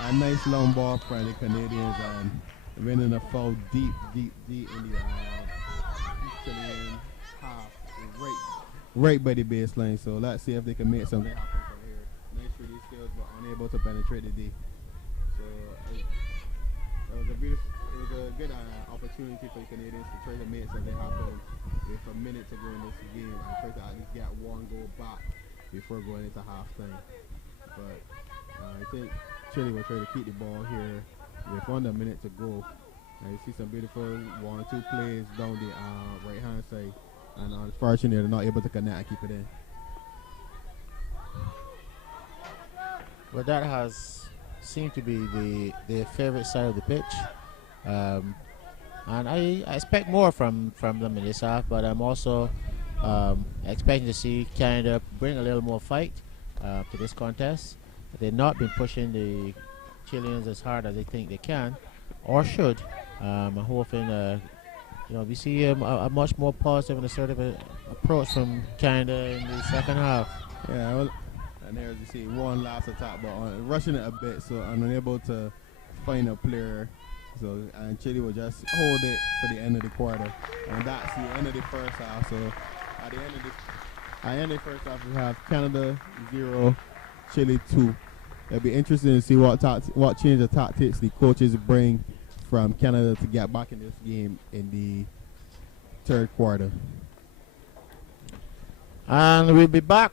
A nice long ball for the Canadians and winning a foul deep in the Chilean half, right by the baseline. So let's see if they can make something happen from here. Nice 3D skills, but unable to penetrate the D. So it was a good opportunity for the Canadians to try to make something happen with a minute to go in this game and try to at least get one goal back before going into halftime. But I think Chile will try to keep the ball here with under a minute to go. And you see some beautiful 1-2 plays down the right hand side, and unfortunately they're not able to connect and keep it in. Well, that has seemed to be the favorite side of the pitch, and I expect more from them in this half. But I'm also expecting to see Canada bring a little more fight to this contest. They've not been pushing the Chileans as hard as they think they can or should. I'm hoping we see a much more positive and assertive approach from Canada in the second half. Yeah, well, and there you see one last attack, but rushing it a bit, so I'm unable to find a player. So and Chile will just hold it for the end of the quarter, and that's the end of the first half. So at the end of the first half, we have Canada 0, Chile 2. It'll be interesting to see what change of tactics the coaches bring from Canada to get back in this game in the third quarter. And we'll be back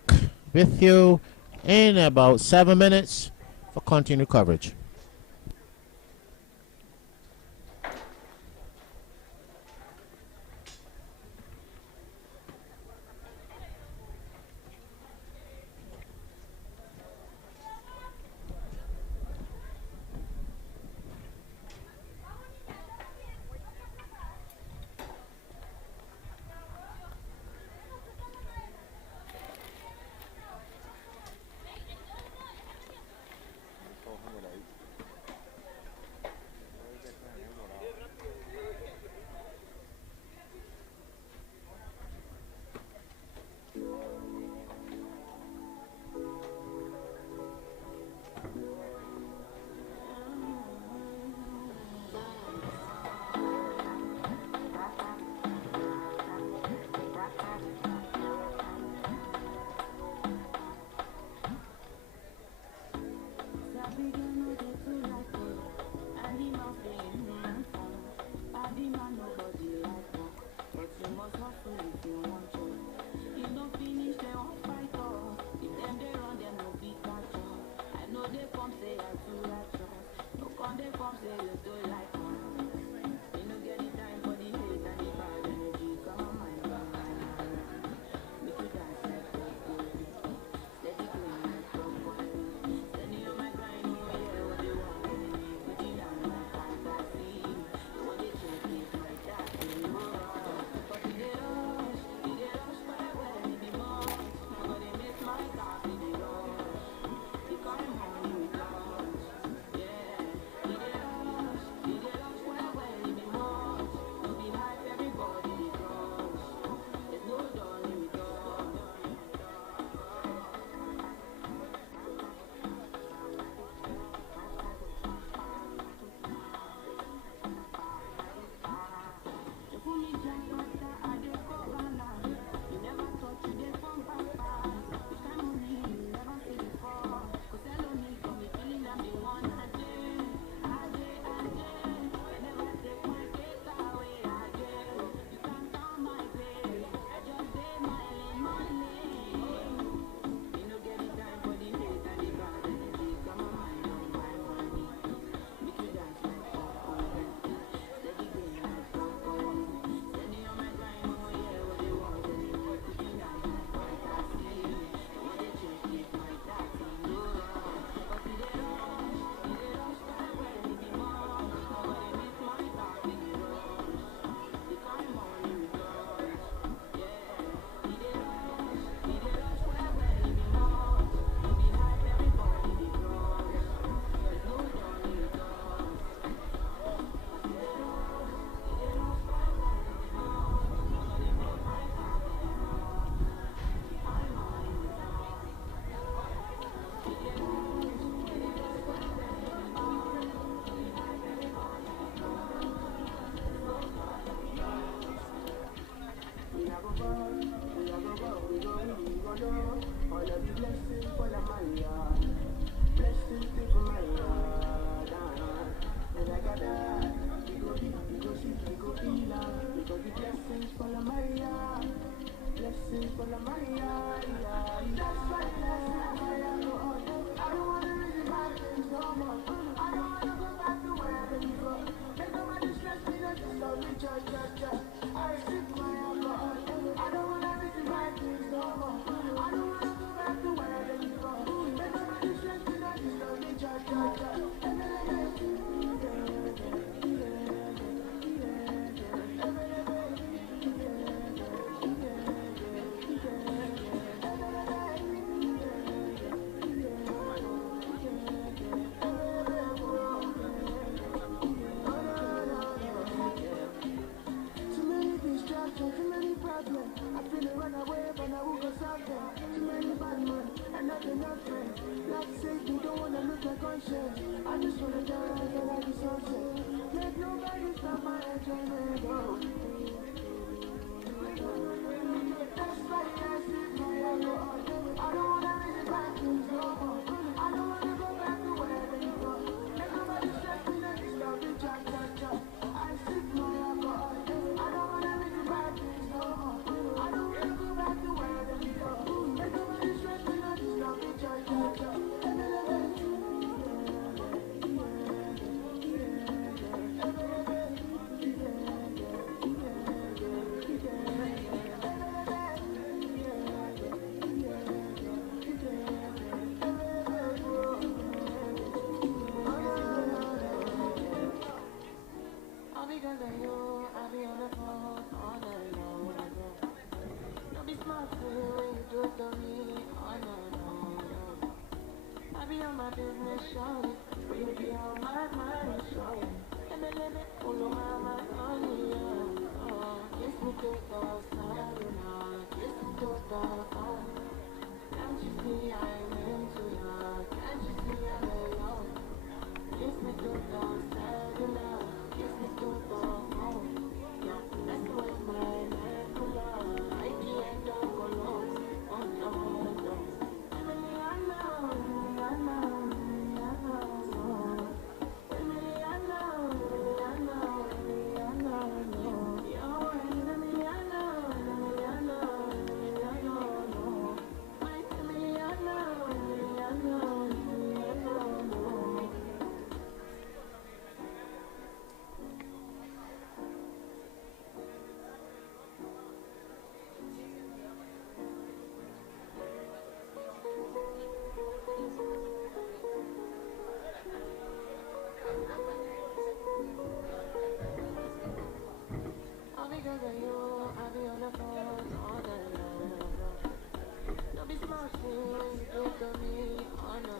with you in about 7 minutes for continued coverage. because the blessings follow my yard. Blessings follow my yard. That's why blessings I go on. I don't wanna raise my things no more. I don't wanna go back to where I've been before. Make nobody stress me, not just love me, cha. I sip my alcohol. I don't wanna raise my things no more. I don't wanna go back to where I've been before. Make nobody stress me, not just love me, cha. Too many problems. I feel it run away, but I will go stop them. Too many bad men, and not enough friends. Like safety, don't wanna lose my conscience. I just wanna die like the sunset. Make nobody stop my enjoyment. Oh. That's why I sleep my alcohol. I don't wanna raise it back things no more. I don't wanna go back to where I've been before. Make nobody stress me, not this love me, cha. I sleep my alcohol. I don't wanna raise it back things no more. I don't wanna go back to where I've been before. Make nobody stress me, not this love me, cha. Because of you, I be on the phone all night long. Don't be smart when you do it to me. Oh no. I be on my business, shawty. But you be on my mind, shawty. Let me pull on my mind, oh. Kiss me to the side, kiss me to the phone. Can't you see I'm into you? Can't you see I'm alone? Kiss me to the cellular. Kiss me to the phone. Yeah, that's the way my life will love. I can't go alone. Oh no. Emily, I know. Emily, I know. You're Emily, I know. My Emily, I know. All because of you, I be on the phone all night long. Don't be smart when you do it to me. Oh no.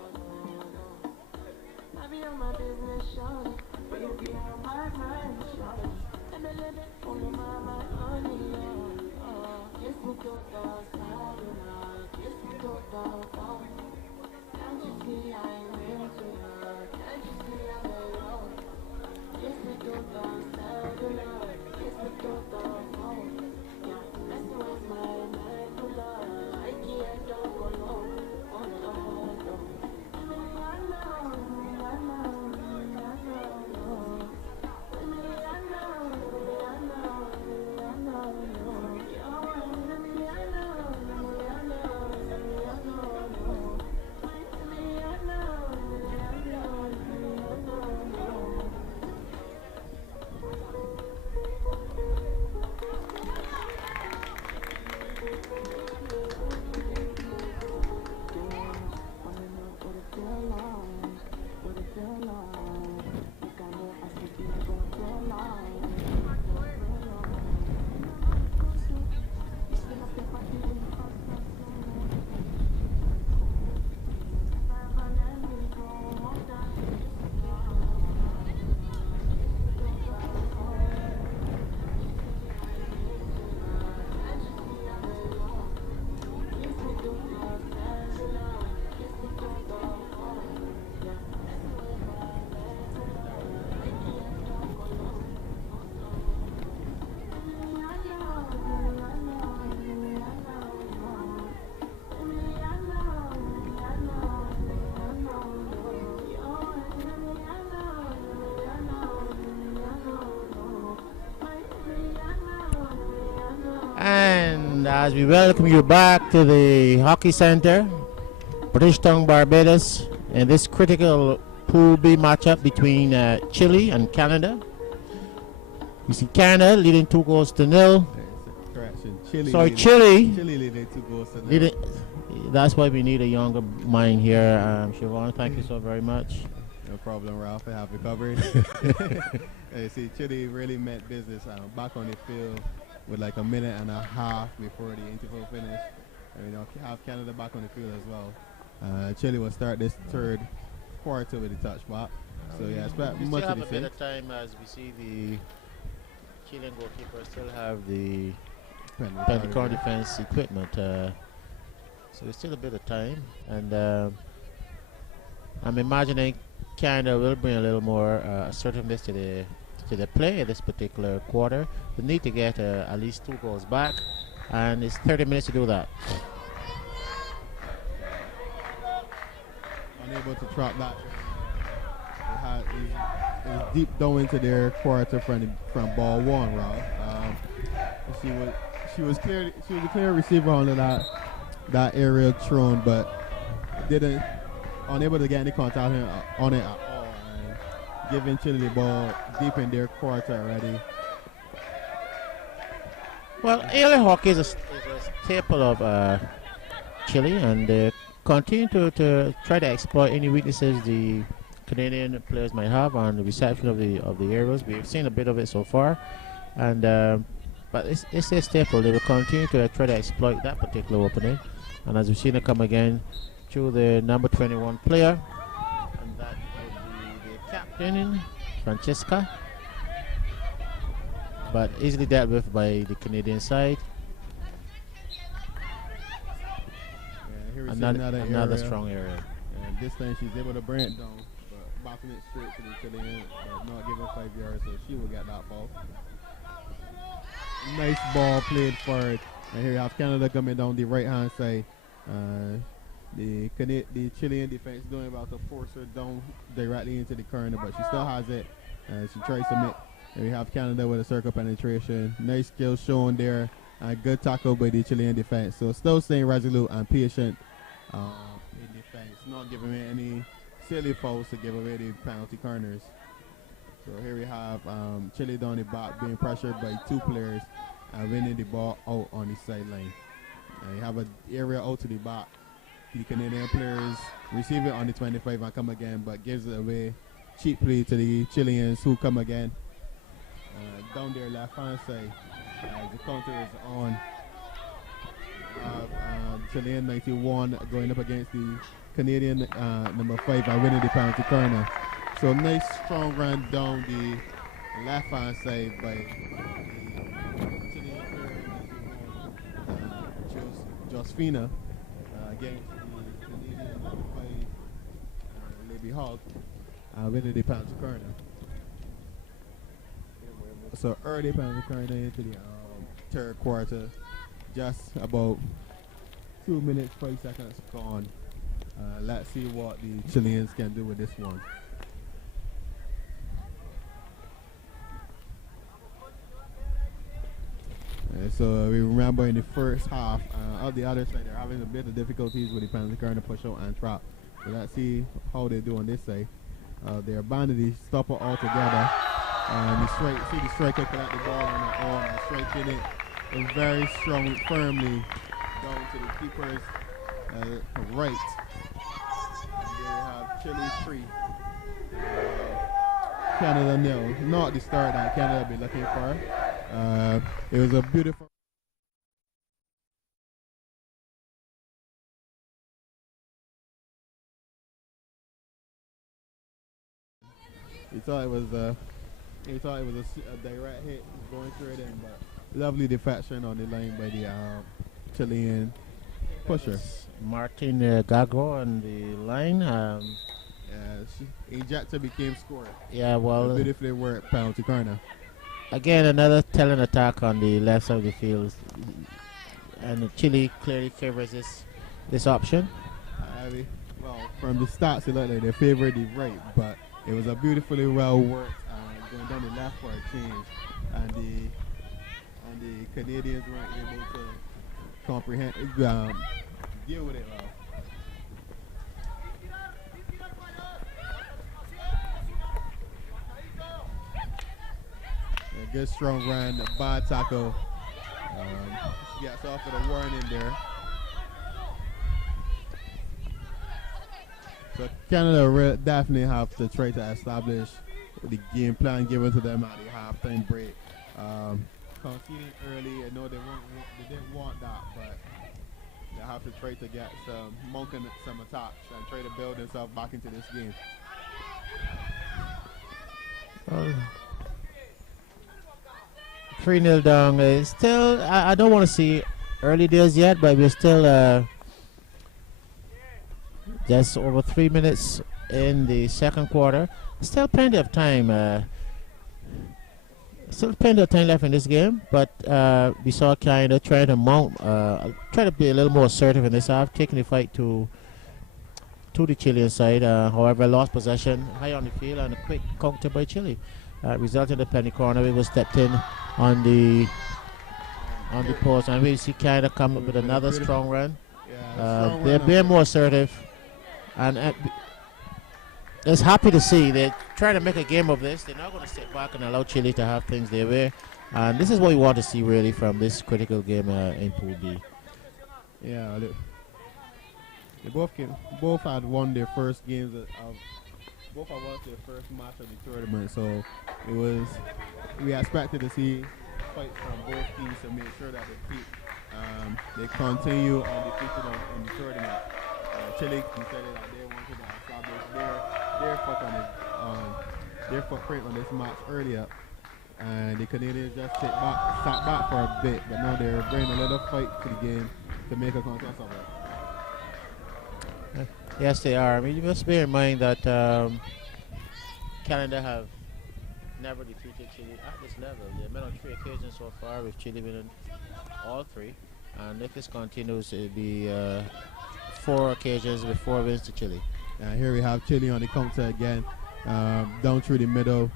I be on my business, shawty. But you be on my mind, shawty. Let me follow my mind, honey, oh. Kiss me to the side, kiss me to the phone. Can't you see I'm into you? Can't you see I'm alone? Kiss me to the cellular, kiss me to the phone. Yeah, that's the way my life will love. I can't go alone. Oh no. Emily, I know. Emily, I know. You're Emily, I know. Emily, I know. And as we welcome you back to the Hockey Center, British Tongue, Barbados, in this critical Pool B matchup between Chile and Canada. You see Canada leading 2-0. Correction. Chile. Chile. Chile leading 2-0. That's why we need a younger mind here. Siobhan, thank you so very much. No problem, Ralph. I have you covered. See, Chile really meant business. Back on the field with like a minute and a half before the interval finished. And, have Canada back on the field as well. Chile will start this third quarter with the touch back. So yeah, expect much of the same. We still have a bit of time as we see the Chilean goalkeeper still have the penalty defense equipment. So there's still a bit of time, and I'm imagining Canada will bring a little more assertiveness to the play this particular quarter. They need to get at least 2 goals back, and it's 30 minutes to do that. Unable to trap that. It was deep down into their quarter from ball 1, Rob. She was a clear receiver on that aerial thrown, but unable to get any contact on it at all, and giving Chile the ball deep in their quarter already. Well, aerial hockey is a staple of Chile, and they continue to try to exploit any weaknesses the Canadian players might have on the reception of the aerials. We've seen a bit of it so far, and but it's a staple. They will continue to try to exploit that particular opening, and as we've seen it come again through the number 21 player, and that would be the captain, Francesca, but easily dealt with by the Canadian side. Yeah, another strong area. And this time she's able to bring it down, but bouncing it straight to the Chilean, but not giving 5 yards, so she will get that ball. Nice ball played forward, and here you have Canada coming down the right hand side. The Chilean defense doing about to force her down directly into the corner, but she still has it. She tries to make. And we have Canada with a circle penetration. Nice skill shown there, and good tackle by the Chilean defense. So still staying resolute and patient in defense, not giving away any silly fouls to give away the penalty corners. So here we have Chile down the back being pressured by 2 players and winning the ball out on the sideline. You have an area out to the back. The Canadian players receive it on the 25 and come again, but gives it away cheaply to the Chileans who come again. Down their left hand side, the counter is on. Chilean 91 going up against the Canadian number 5 and winning the penalty corner. So nice strong run down the left hand side by the Chilean player, Josefina, against the Canadian number 5, Libby Hall, winning the penalty corner. So early penalty corner into the third quarter, just about 2 minutes 5 seconds gone. Let's see what the Chileans can do with this one. So we remember in the first half, of the other side, they're having a bit of difficulties with the penalty corner push out and trap. So let's see how they do on this side. They abandoned the stopper altogether. And the striker collect the ball on their own and striking it is very strong, firmly down to the keeper's right. And there you have Chile 3, Canada 0. Not the start that Canada be looking for. It was a beautiful. He thought it was a direct hit going through it in, but lovely deflection on the line by the Chilean pusher. Martin Gago on the line. Ejector became scorer. Yeah, well, beautifully worked penalty corner. Again, another talent attack on the left side of the field, and Chile clearly favors this option. Well, from the stats, it looked like they favored the right, but it was a beautifully well worked going down the left for a change, and and the Canadians weren't able to comprehend, deal with it well. A good strong run, bad tackle. She gets off with a warning there. So Canada definitely have to try to establish the game plan given to them at the halftime break. Conceding early, I know they didn't want that, but they have to try to get some attacks and try to build themselves back into this game. 3-0 down. Still, I don't want to see early days yet, but we're still just over 3 minutes in the second quarter. Still plenty of time. Still plenty of time left in this game, but we saw Canada trying to try to be a little more assertive in this half, taking the fight to the Chilean side. However, lost possession high on the field and a quick counter by Chile, resulting in the penalty corner. We was stepped in on the post, and we see Canada come up with another strong run. Yeah, they're being more assertive, and it's happy to see they're trying to make a game of this. They're not going to sit back and allow Chile to have things their way, and this is what we want to see really from this critical game in Pool B. Yeah, they both had won their first games both had won their first match of the tournament, so we expected to see fights from both teams to make sure that they continue undefeated in the tournament. Chile decided that they wanted to establish their footprint on this match earlier, and the Canadians just sat back for a bit, but now they're bringing a little fight to the game to make a contest of it. Yes, they are. I mean, you must bear in mind that Canada have never defeated Chile at this level. They've been on 3 occasions so far, with Chile winning all 3. And if this continues, it'll be 4 occasions with 4 wins to Chile. Here we have Chile on the counter again, down through the middle,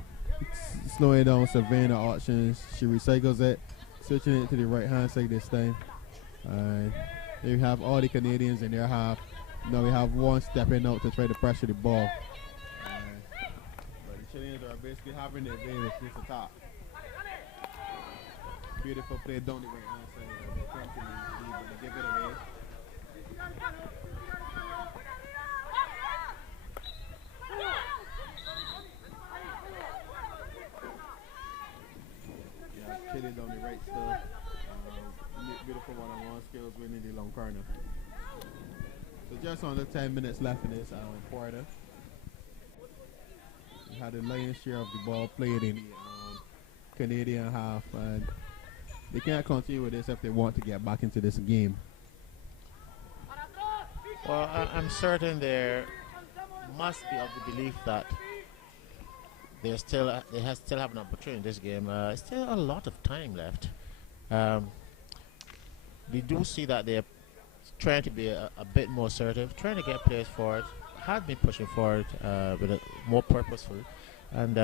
slowing down Savannah options. She recycles it, switching it to the right hand side this time. Here we have all the Canadians in their half. Now we have one stepping out to try to pressure the ball. But the Chileans are basically having their way with this attack. Beautiful play down the right hand side. They come to the lead, but they give it away. Yeah, Chile down the right still. Beautiful one-on-one skills winning the long corner. So just under 10 minutes left in this quarter. We had the lion's share of the ball played in the Canadian half, and they can't continue with this if they want to get back into this game. Well, I'm certain there must be of the belief that they still have an opportunity in this game. Still a lot of time left. We do see that they're trying to be a bit more assertive, trying to get players forward, had been pushing forward with a more purposeful, and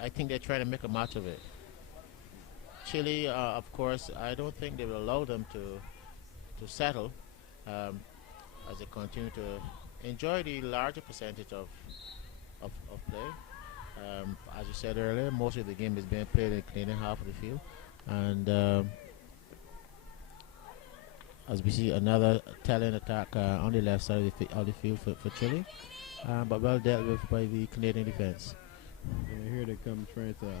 I think they're trying to make a match of it. Chile, of course, I don't think they will allow them to settle as they continue to enjoy the larger percentage of play. As you said earlier, most of the game is being played in the Canadian half of the field, and as we see another talent attack on the left side of the field for Chile, but well dealt with by the Canadian defense. Yeah, here they come trying to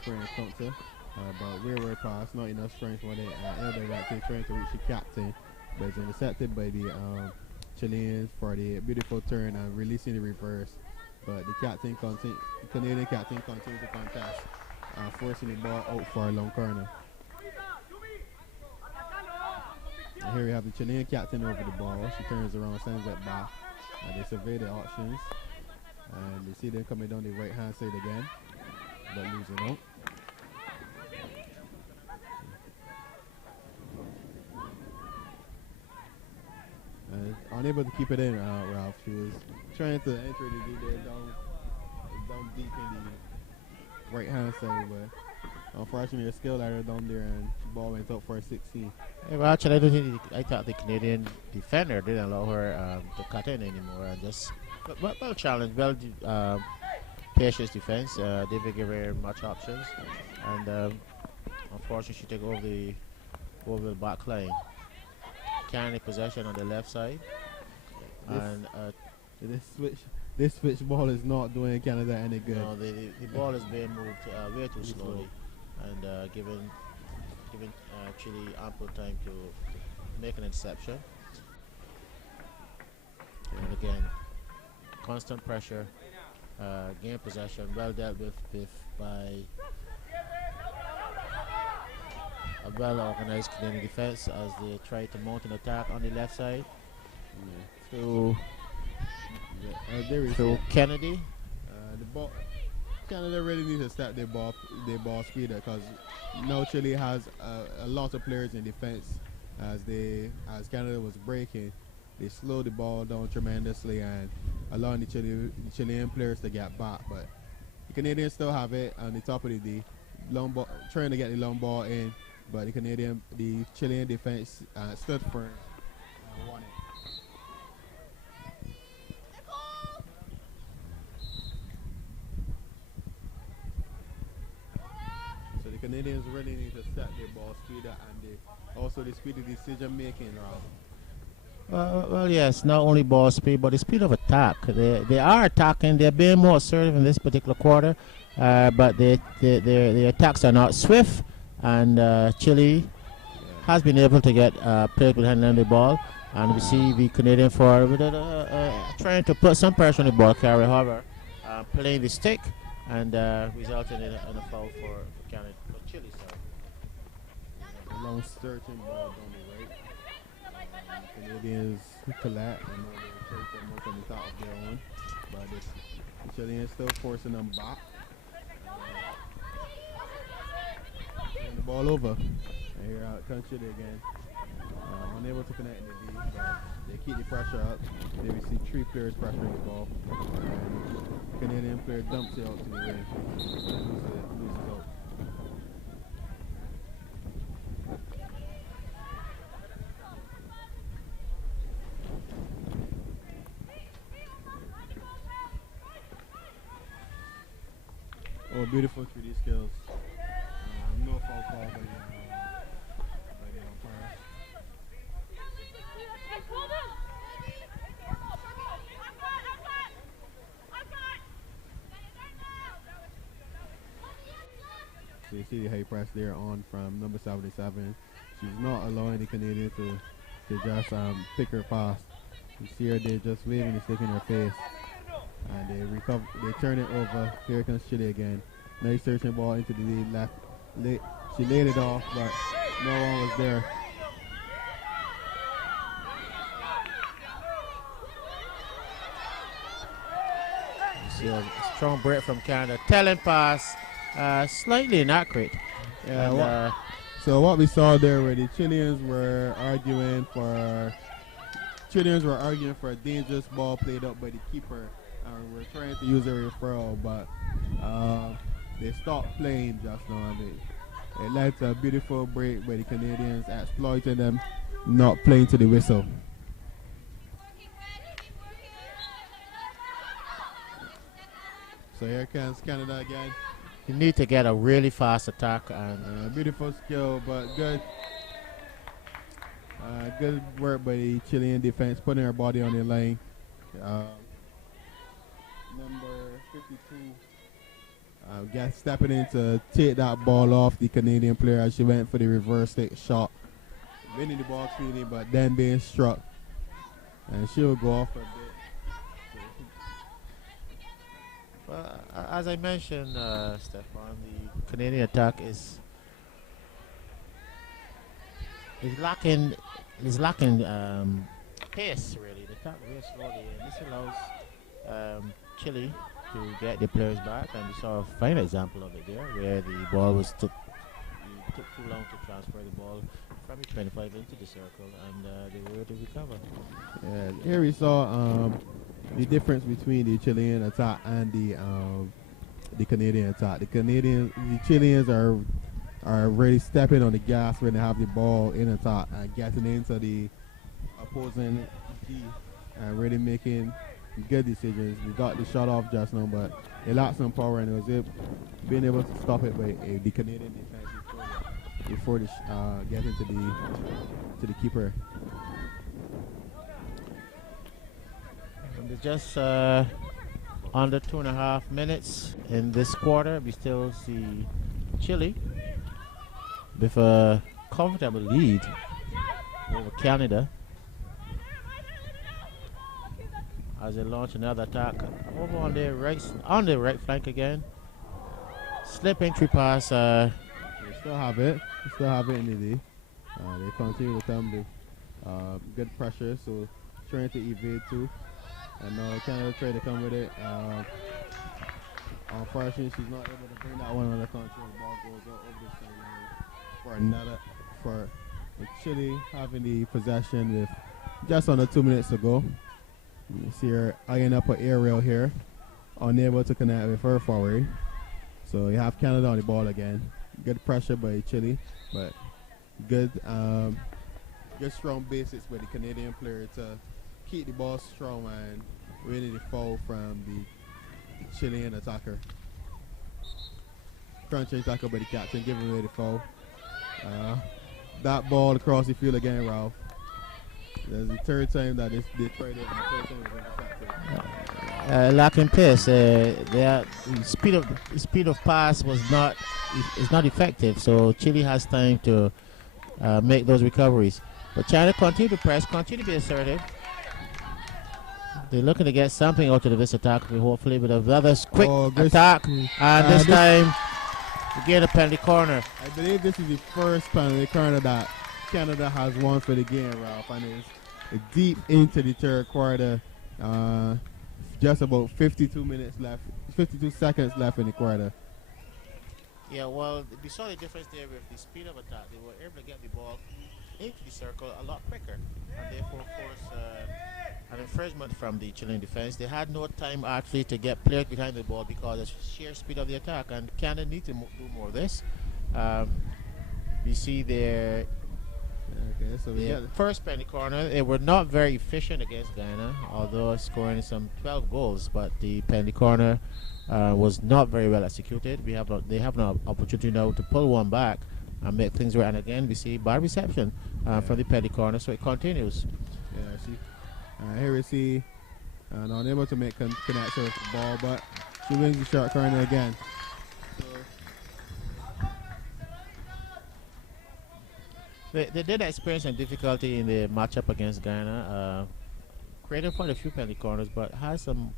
spring a counter, but rearward pass, not enough strength when they trying to reach the captain, but it's intercepted by the Chileans for the beautiful turn and releasing the reverse. But the Canadian captain continues to contest, forcing the ball out for a long corner. And here we have the Chilean captain over the ball. She turns around, sends it back. They survey the options. And you see them coming down the right hand side again, but losing out. And unable to keep it in, Ralph. She was trying to enter the D there down deep in the right hand side, but unfortunately, the skill ladder down there, and the ball went up for a 16. Yeah, well, actually, I don't think I thought the Canadian defender didn't allow her to cut in anymore, and just well challenged, patience defense. They didn't give her much options, and unfortunately, she took over the back line. Carrying possession on the left side, and this switch ball is not doing Canada any good. no, the ball is being moved way too slowly, and giving Chile ample time to make an interception. And again, constant pressure, gain possession, well dealt with by a well-organized Canadian defense as they try to mount an attack on the left side through Kennedy. The ball, Canada really needs to start their ball speed because now Chile has a lot of players in defense. As Canada was breaking, they slowed the ball down tremendously and allowing the Chilean players to get back. But the Canadians still have it on the top of the D, long ball, trying to get the long ball in. But the Chilean defense stood firm and won it. So the Canadians really need to set their ball speed up and also the speed of decision making, Rob. Well, yes, not only ball speed, but the speed of attack. They are attacking. They're being more assertive in this particular quarter, but their attacks are not swift. And Chile has been able to get players behind the ball, and we see the Canadian forward trying to put some pressure on the ball carrier, however, playing the stick, and resulting in a foul for Canada, for Chile. So. A long searching ball on the right. Canadians collapse. I know they're trying to much on the top of their own, but the Chileans still forcing them back. And the ball over. And here out comes Chile again. Unable to connect in the D, but they keep the pressure up. There we see 3 players pressuring the ball. And the Canadian player dumps it out to the wing. And loses out. Oh, beautiful 3D skills. No foul call by the umpire. So you see the high press there on from number 77. She's not allowing the Canadian to just pick her fast. You see her there just waving the stick in her face. And they turn it over. Here comes Chile again. Nice searching ball into the left. She laid it off, but no one was there. You see a strong break from Canada. Telling pass, slightly inaccurate. Yeah. So what we saw there were the Chileans were arguing for a dangerous ball played up by the keeper. We're trying to use a referral, but they stopped playing just now. And it led to a beautiful break by the Canadians, exploiting them not playing to the whistle. So here comes Canada again. You need to get a really fast attack and beautiful skill, but good. Good work by the Chilean defense, putting her body on the line. Number 52. Stepping in to take that ball off the Canadian player as she went for the reverse stick shot. Winning the ball cleanly, but then being struck. And she will go off for a bit. well, as I mentioned, Stefan, the Canadian attack is lacking pace, really. They attack very slowly, and this allows Chile to get the players back, and we saw a fine example of it there, where the ball took too long to transfer the ball from the 25 into the circle, and they were able to recover. Yeah, here we saw the difference between the Chilean attack and the Canadian attack. The Chileans are really stepping on the gas when they have the ball in attack and getting into the opposing D and really making good decisions. We got the shot off just now, but it lacked some power and it was being able to stop it by the Canadian defense before they get into the keeper. And it's just under 2.5 minutes in this quarter. We still see Chile with a comfortable lead over Canada as they launch another attack over on the right flank again. Slip entry pass. They still have it. They still have it in the D. They continue to come with good pressure, so trying to evade too. And Canada try to come with it. Unfortunately, she's not able to bring that one under control. The ball goes out over the sideline for Chile having the possession with just under 2 minutes to go. You see her eyeing up an aerial here, unable to connect with her forward. So you have Canada on the ball again. Good pressure by Chile, but good strong basics by the Canadian player to keep the ball strong and really the foul from the Chilean attacker. Crunching tackle by the captain, giving away the foul. That ball across the field again, Ralph. There's the third time that they tried it, and the third time it was intercepted. Lacking pace. The speed of pass is not effective, so Chile has time to make those recoveries. But China continue to press, continue to be assertive. They're looking to get something out of this attack, hopefully with another quick attack, and this time again a penalty corner. I believe this is the first penalty corner that Canada has won for the game, Ralph, and it's deep into the third quarter. Just about 52 seconds left in the quarter. Yeah, well, we saw the difference there with the speed of attack. They were able to get the ball into the circle a lot quicker, and therefore force an infringement from the Chilean defense. They had no time actually to get players behind the ball because of the sheer speed of the attack, and Canada need to do more of this. We see their first penalty corner. They were not very efficient against Ghana, although scoring some 12 goals, but the penalty corner was not very well executed. They have an opportunity now to pull one back and make things right, and again we see bad reception from the penalty corner, so it continues. Yeah, here we see unable to make connection with the ball, but she wins the short corner again. They did experience some difficulty in the matchup against Ghana, created quite a few penalty corners, but had some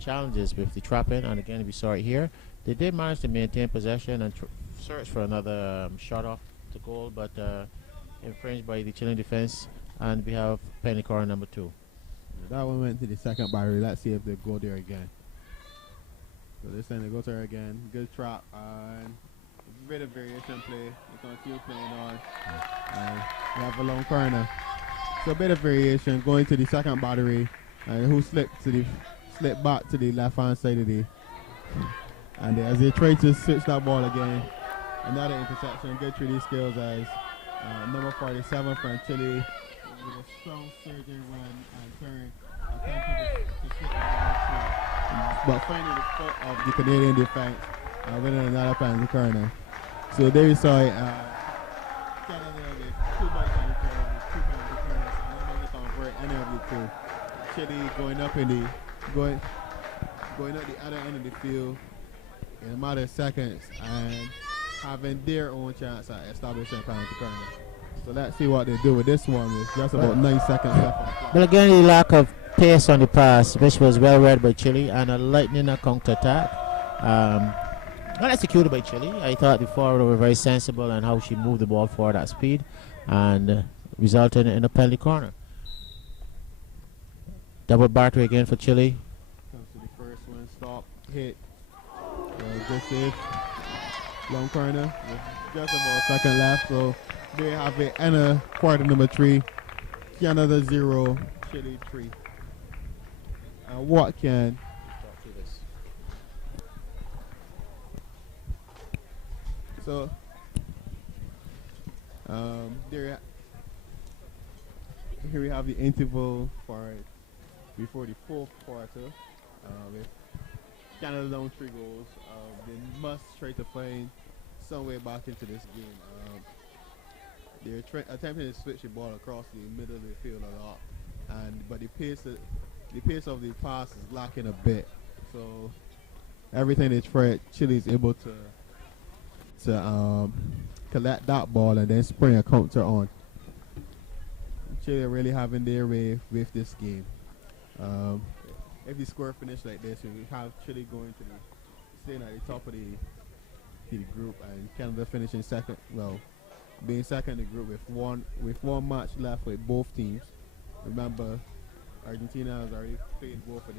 challenges with the trapping, and again we saw it here. They did manage to maintain possession and search for another shot off the goal, but infringed by the Chilean defense, and we have penalty corner number 2. That one went to the second battery. Let's see if they go there again. So this time they go to her again. Good trap and a bit of variation play. They continue playing on. And we have a long corner. So a bit of variation going to the second battery, and who slipped back to the left hand side of the. And as they try to switch that ball again, another interception. Good 3D skills as number 47 from Chile with a strong surging run and turn, attempting to switch the ball to, but finding the foot of the Canadian defense, winning another penalty corner. So there we saw it. Canada with 2 bites on the field, with 2 penalty corners, and unable to convert any of the 2. Chile going up the other end of the field in a matter of seconds and having their own chance at establishing penalty corner. So let's see what they do with this one. It's just about 9 seconds left. But again, the lack of pace on the pass, which was well read by Chile, and a lightning counter attack. Not executed by Chile. I thought the forward were very sensible and how she moved the ball forward at speed, and resulted in a penalty corner. Double battery again for Chile. Comes to the first one, stop, hit. Good save. Long corner with just about a second left. So they have it and a quarter number 3. Canada 0, Chile 3. And what can So here we have the interval for before the fourth quarter. With Canada down 3 goals, they must try to find some way back into this game. They're attempting to switch the ball across the middle of the field a lot, but the pace of the pass is lacking a bit. So everything they try, Chile is able to collect that ball and then spring a counter on. Chile are really having their way with this game. If the score finish like this, we have Chile going to staying at the top of the group, and Canada finishing second. Well, being second in the group with one match left with both teams. Remember, Argentina has already played both of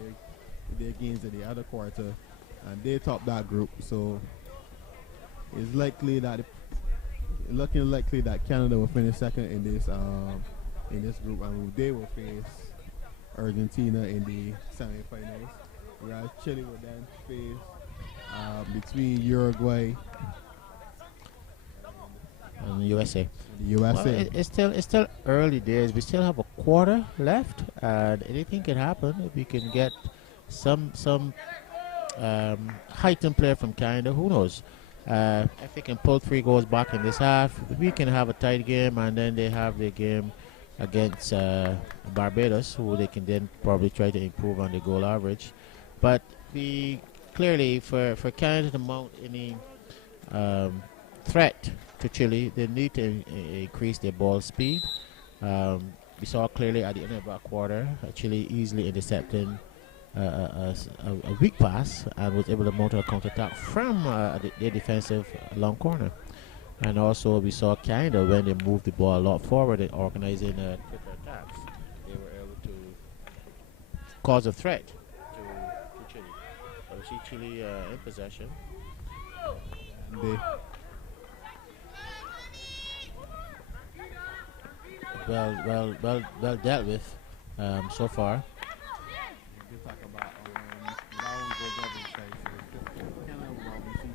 their games in the other quarter, and they top that group. So it's likely that looking likely that Canada will finish second in this group, and they will face Argentina in the semifinals, whereas Chile will then face between Uruguay and USA. USA. Well, it's still early days. We still have a quarter left, and anything can happen. If we can get some heightened player from Canada, who knows? If they can pull 3 goals back in this half, we can have a tight game, and then they have their game against Barbados, who they can then probably try to improve on the goal average. But we clearly, for Canada to mount any threat to Chile, they need to increase their ball speed. We saw clearly at the end of that quarter, Chile easily intercepting a weak pass and was able to mount a counter-attack from their defensive long corner. And also we saw Canada, when they moved the ball a lot forward and organizing quicker attacks, they were able to cause a threat to Chile. But we see Chile in possession. And well dealt with so far.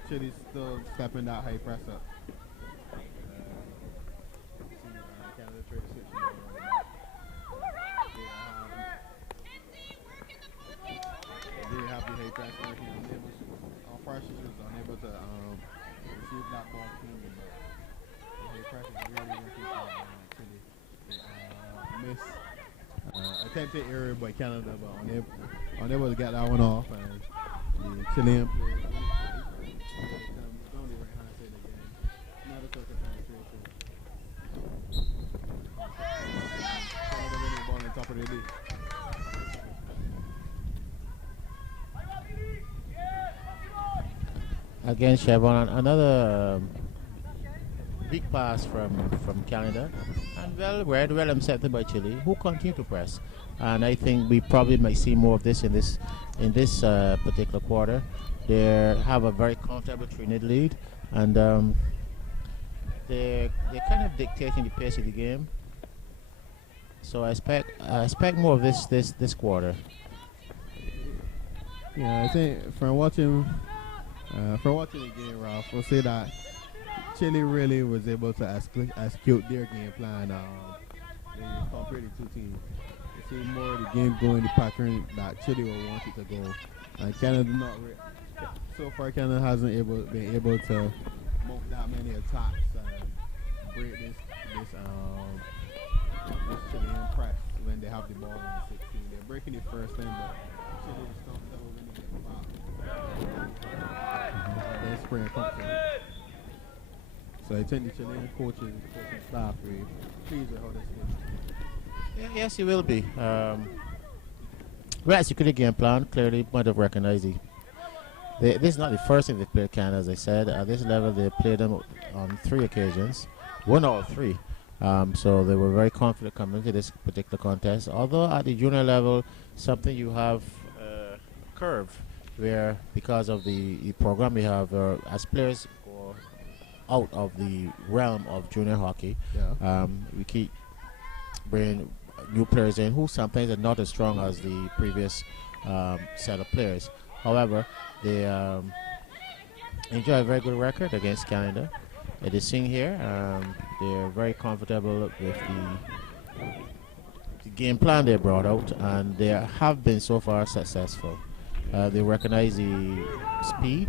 Chile's still stepping that high press up. Canada try to switch the ball they have the high press working. Parsons was unable to receive that ball cleanly, but the high press is really working for Chile. Miss attempted error by Canada, but unable to get that one off, and the Chilean players down the right hand side again. Another sort of penetration. Canada winning the ball on top of the league. Again, Chevron, another big pass from Canada, and well read, well accepted by Chile, who continue to press. And I think we probably might see more of this in this particular quarter. They have a very comfortable 3-0 lead, and they're kind of dictating the pace of the game. So I expect more of this quarter. Yeah, I think from watching the game, Ralph, we'll say that Chile really was able to execute their game plan compared to two teams. You see more of the game going the pattern that Chile will want it to go, and Canada so far Canada hasn't been able to mount that many attacks and break this Chilean press when they have the ball in the 16. They're breaking it first time, but Chile is comfortable when they get the ball. They're spraying comfortable. So I think the Chilean coaching staff will pleased with how this is. Yes, he will be. We executed the game plan. Clearly, might have recognized this is not the first thing they played Canada, as I said. At this level, they played them on 3 occasions, won all 3. So they were very confident coming into this particular contest. Although at the junior level, something you have a curve where, because of the program we have, as players go out of the realm of junior hockey, we keep bringing new players in who sometimes are not as strong as the previous set of players. However, they enjoy a very good record against Canada. it is seen here. They're very comfortable with the game plan they brought out, and they have been so far successful. They recognize the speed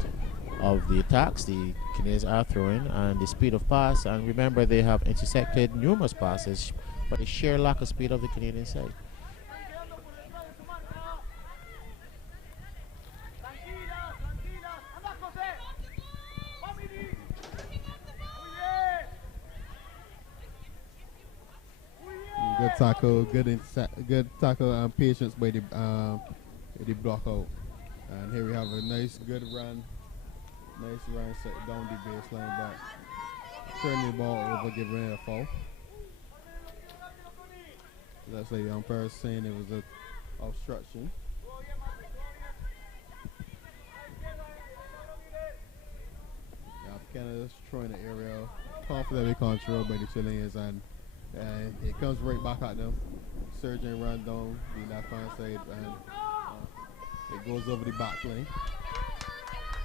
of the attacks the Canadians are throwing and the speed of pass, and remember they have intercepted numerous passes but the sheer lack of speed of the Canadian side. Good tackle, good tackle and patience by the block out. And here we have a nice run set down the baseline, but turning the ball over, giving it a foul. That's a umpire saying it was an obstruction. Now Canada's throwing the aerial, confidently controlled by the Chileans, and it comes right back at them. Surgeon run down the left hand side, and it goes over the back lane.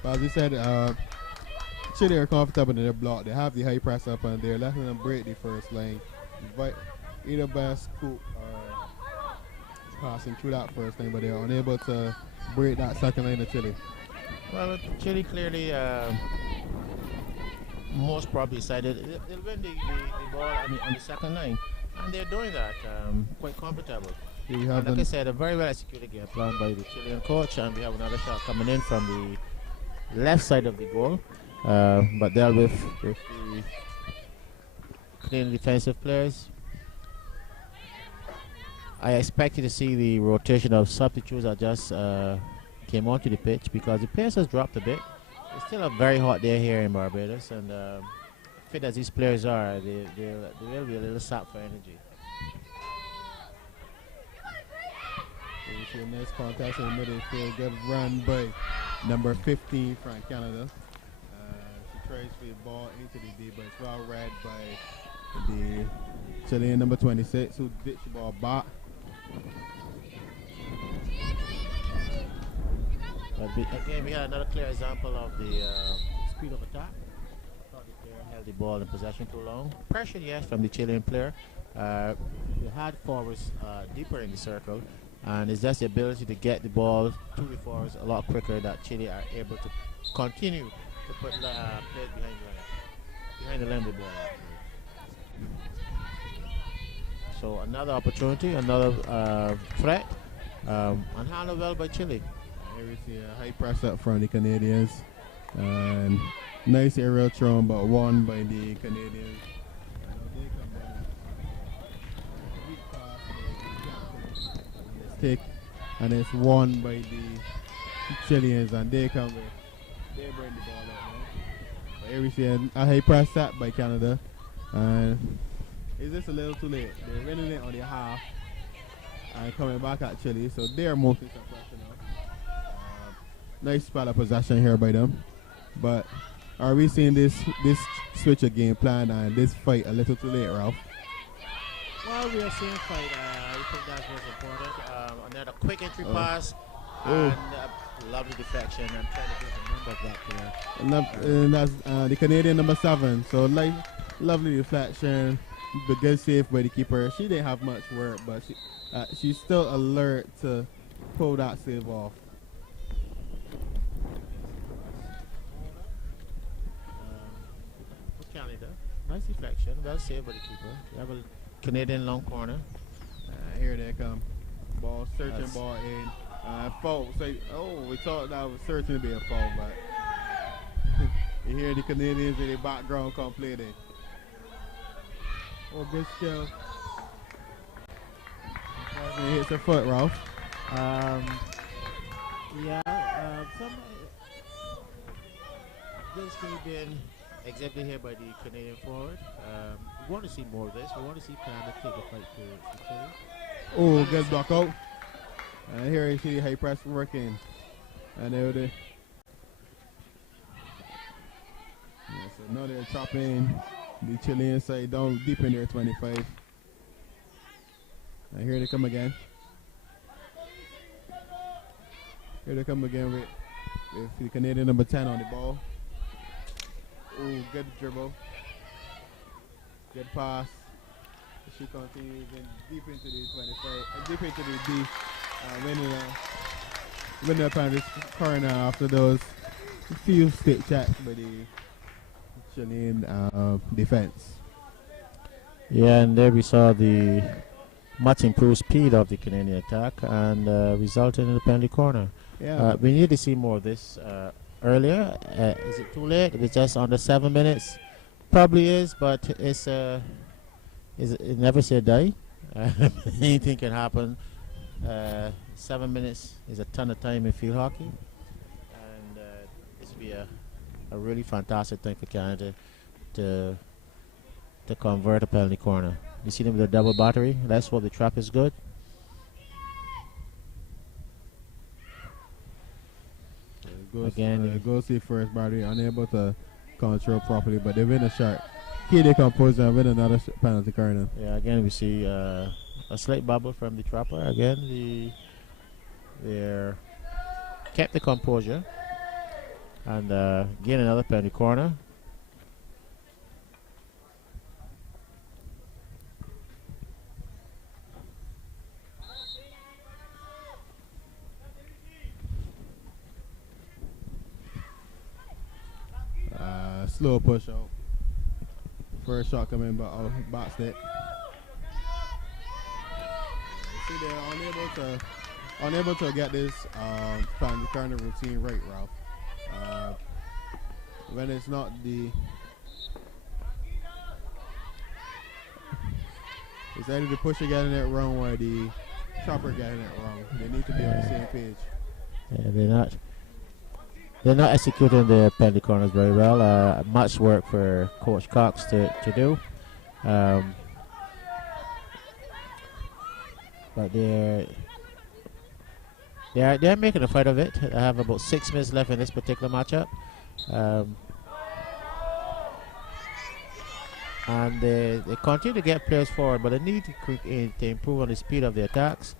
But as we said, Chile are comfortable in their block. They have the high press up, and they're letting them break the first lane. But either by scoop or passing through that first lane, but they're unable to break that second lane of Chile. Well, Chile clearly most probably decided they'll win the ball on the second line, and they're doing that quite comfortable. Like I said, a very well executed game plan by the Chilean coach, and we have another shot coming in from the left side of the goal, but dealt with the Canadian defensive players. I expected to see the rotation of substitutes that just came onto the pitch because the pace has dropped a bit. It's still a very hot day here in Barbados, and fit as these players are, they will be a little sapped for energy. We see a nice contest in the midfield. Good run by number 15 from Canada. She tries for the ball into the D, but it's well read by the Chilean number 26, who ditched the ball back. But again, we had another clear example of the speed of attack. I thought the player held the ball in possession too long. Pressure, yes, from the Chilean player. They had forwards deeper in the circle, and it's just the ability to get the ball to the forwards a lot quicker that Chile are able to continue to put players behind the line of the ball. So another opportunity, another threat, and handled well by Chile. Here we see a high press up from the Canadians, and nice aerial throw, but won by the Canadians. And it's won by the Chileans, and they bring the ball out now. But here we see a high press up by Canada, and it's just a little too late. They're winning it on the half and coming back at Chile, so they're mounting some pressure now. Nice spell of possession here by them, but are we seeing this switch of game plan and this fight a little too late, Ralph? Well, we are seeing fight. I think that was important. Another quick entry pass and lovely deflection. I'm trying to get the number of that player. And that's the Canadian number 7. So lovely deflection, but good save by the keeper. She didn't have much work, but she's still alert to pull that save off. Canada, nice deflection, well saved by the keeper. We have a Canadian long corner. Here they come. Ball searching, ball in. Foul. We thought that was certainly be a foul, but you hear the Canadians in the background complaining. Oh, good skill. It hits her foot, Ralph. This could have been exhibited here by the Canadian forward. We want to see more of this. We want to see Canada take a fight to Chile. Oh, good block out. And here you see high press working. And there it is. So now they're chopping the Chilean side down deep in their 25. And here they come again. Here they come again with the Canadian number 10 on the ball. Ooh, good dribble. Good pass. She continues in deep into the 25, deep into the D, winning up on this corner after those few stick checks by the Chilean defense. Yeah, and there we saw the much improved speed of the Canadian attack and resulted in the penalty corner. Yeah, We need to see more of this earlier. Is it too late? It's just under 7 minutes. Probably is, but it never say die. Anything can happen. 7 minutes is a ton of time in field hockey, and this will be a really fantastic thing for Canada to convert a penalty corner. You see them with a double battery. That's what the trap is good. Again, go see first battery unable to control properly, but they win a shot. Key they compose and win another penalty corner. Yeah, again we see a slight bubble from the trapper. Again, they're kept the composure and gain another penalty corner. Slow push out. First shot coming, but box it. See, they're unable to get this penalty corner routine right, Ralph. When it's not it's either the pusher getting it wrong or the chopper getting it wrong. They need to be on the same page. Yeah, they're not executing the penalty corners very well. Much work for Coach Cox to do. But they're making a fight of it. They have about 6 minutes left in this particular matchup. And they continue to get players forward, but they need to improve on the speed of the attacks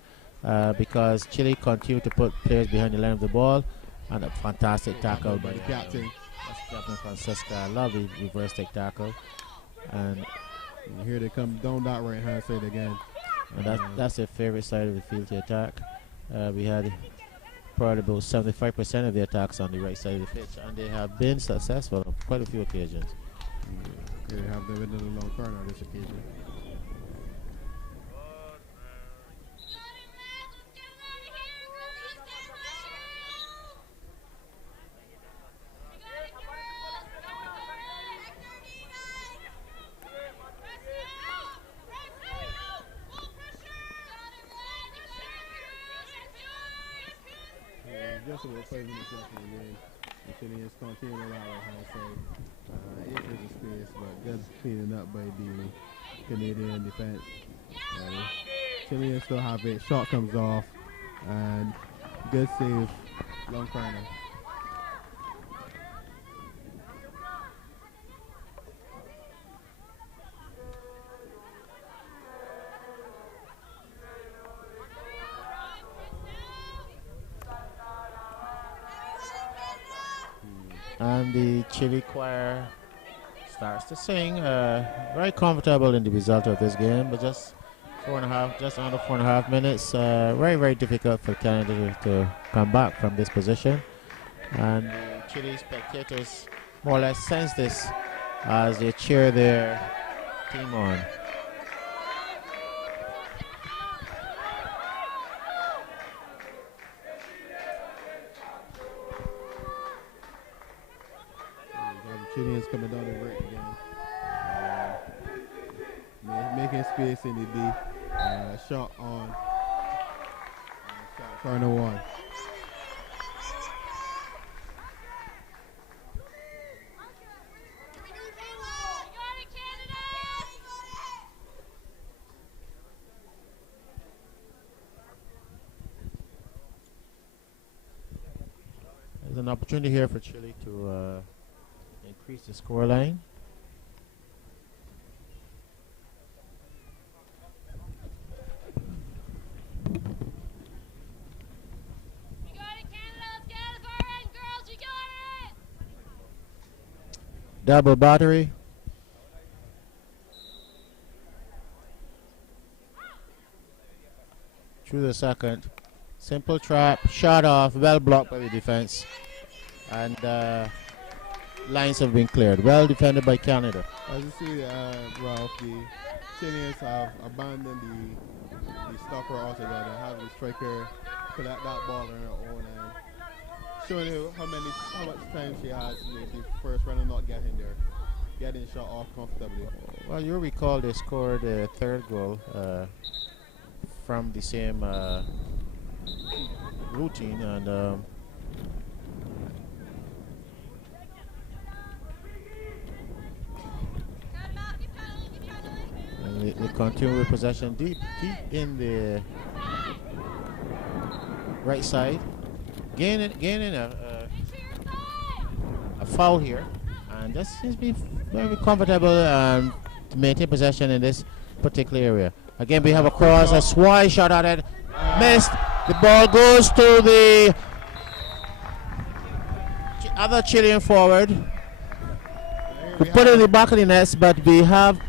because Chile continue to put players behind the line of the ball. And a fantastic tackle by the captain. That's Captain Francisca. I love the reverse take tackle. And here they come down that right hand side again. And that's their favorite side of the field to attack. We had probably about 75% of the attacks on the right side of the pitch, and they have been successful on quite a few occasions. They have them in the long corner on this occasion. Just about 5 minutes left in the game. The Chileans continue to allow right hand side. 8 inches of space, but good cleaning up by the Canadian defense. Chileans still have it. Shot comes off, and good save, long corner. And the Chile choir starts to sing. Very comfortable in the result of this game, but just under 4.5 minutes. Very, very difficult for Canada to come back from this position. And the Chile spectators more or less sense this as they cheer their team on. Chileans coming down the break again. Making space in the D. Shot on. Corner one. There's an opportunity here for Chile to increase the score line. Double battery. Through the second. Simple trap. Shot off. Well blocked by the defense. And lines have been cleared. Well defended by Canada. As you see, Ralph, the Chileans have abandoned the stopper altogether. Have the striker collect that ball on her own and showing you how much time she has with the first runner not getting there, getting shot off comfortably. Well, you recall they scored a third goal from the same routine, and they continue with possession deep in the right side, gaining a foul here, and this seems to be very comfortable to maintain possession in this particular area. Again, we have a cross, a swide shot at it, missed. The ball goes to the other Chilean forward. We put it in the back of the nets, but we have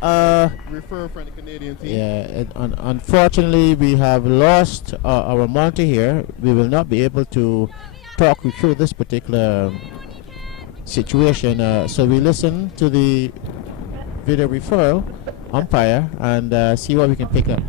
refer from the Canadian team. Yeah, unfortunately, we have lost our monitor here. We will not be able to talk you through this particular situation. So we listen to the video referral umpire and see what we can pick up.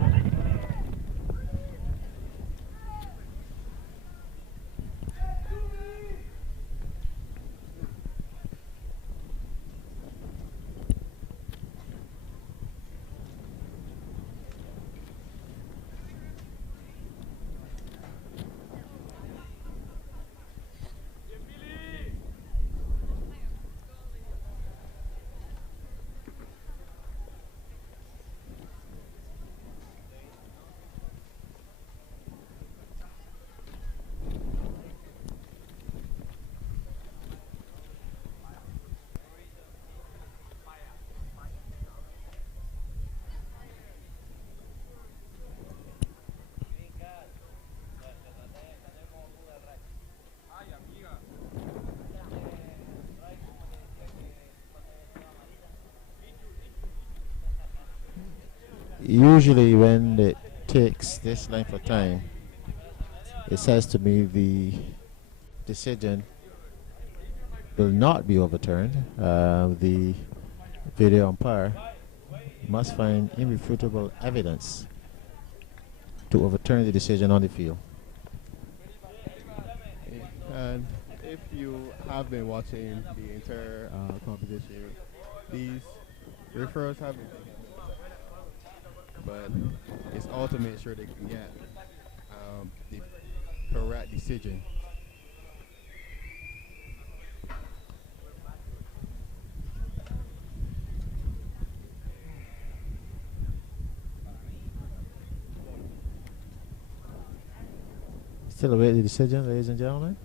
Usually when it takes this length of time, it says to me the decision will not be overturned. The video umpire must find irrefutable evidence to overturn the decision on the field. And if you have been watching the entire competition, these referrals have been taken, but it's all to make sure they can get the correct decision. Still await the decision, ladies and gentlemen.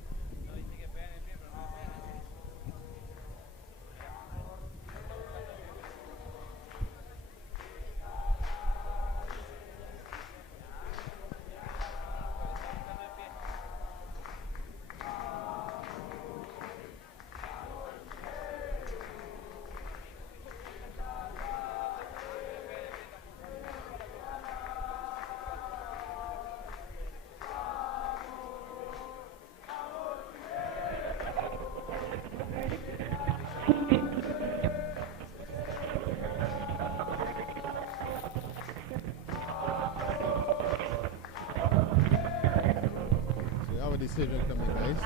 Decision coming, guys.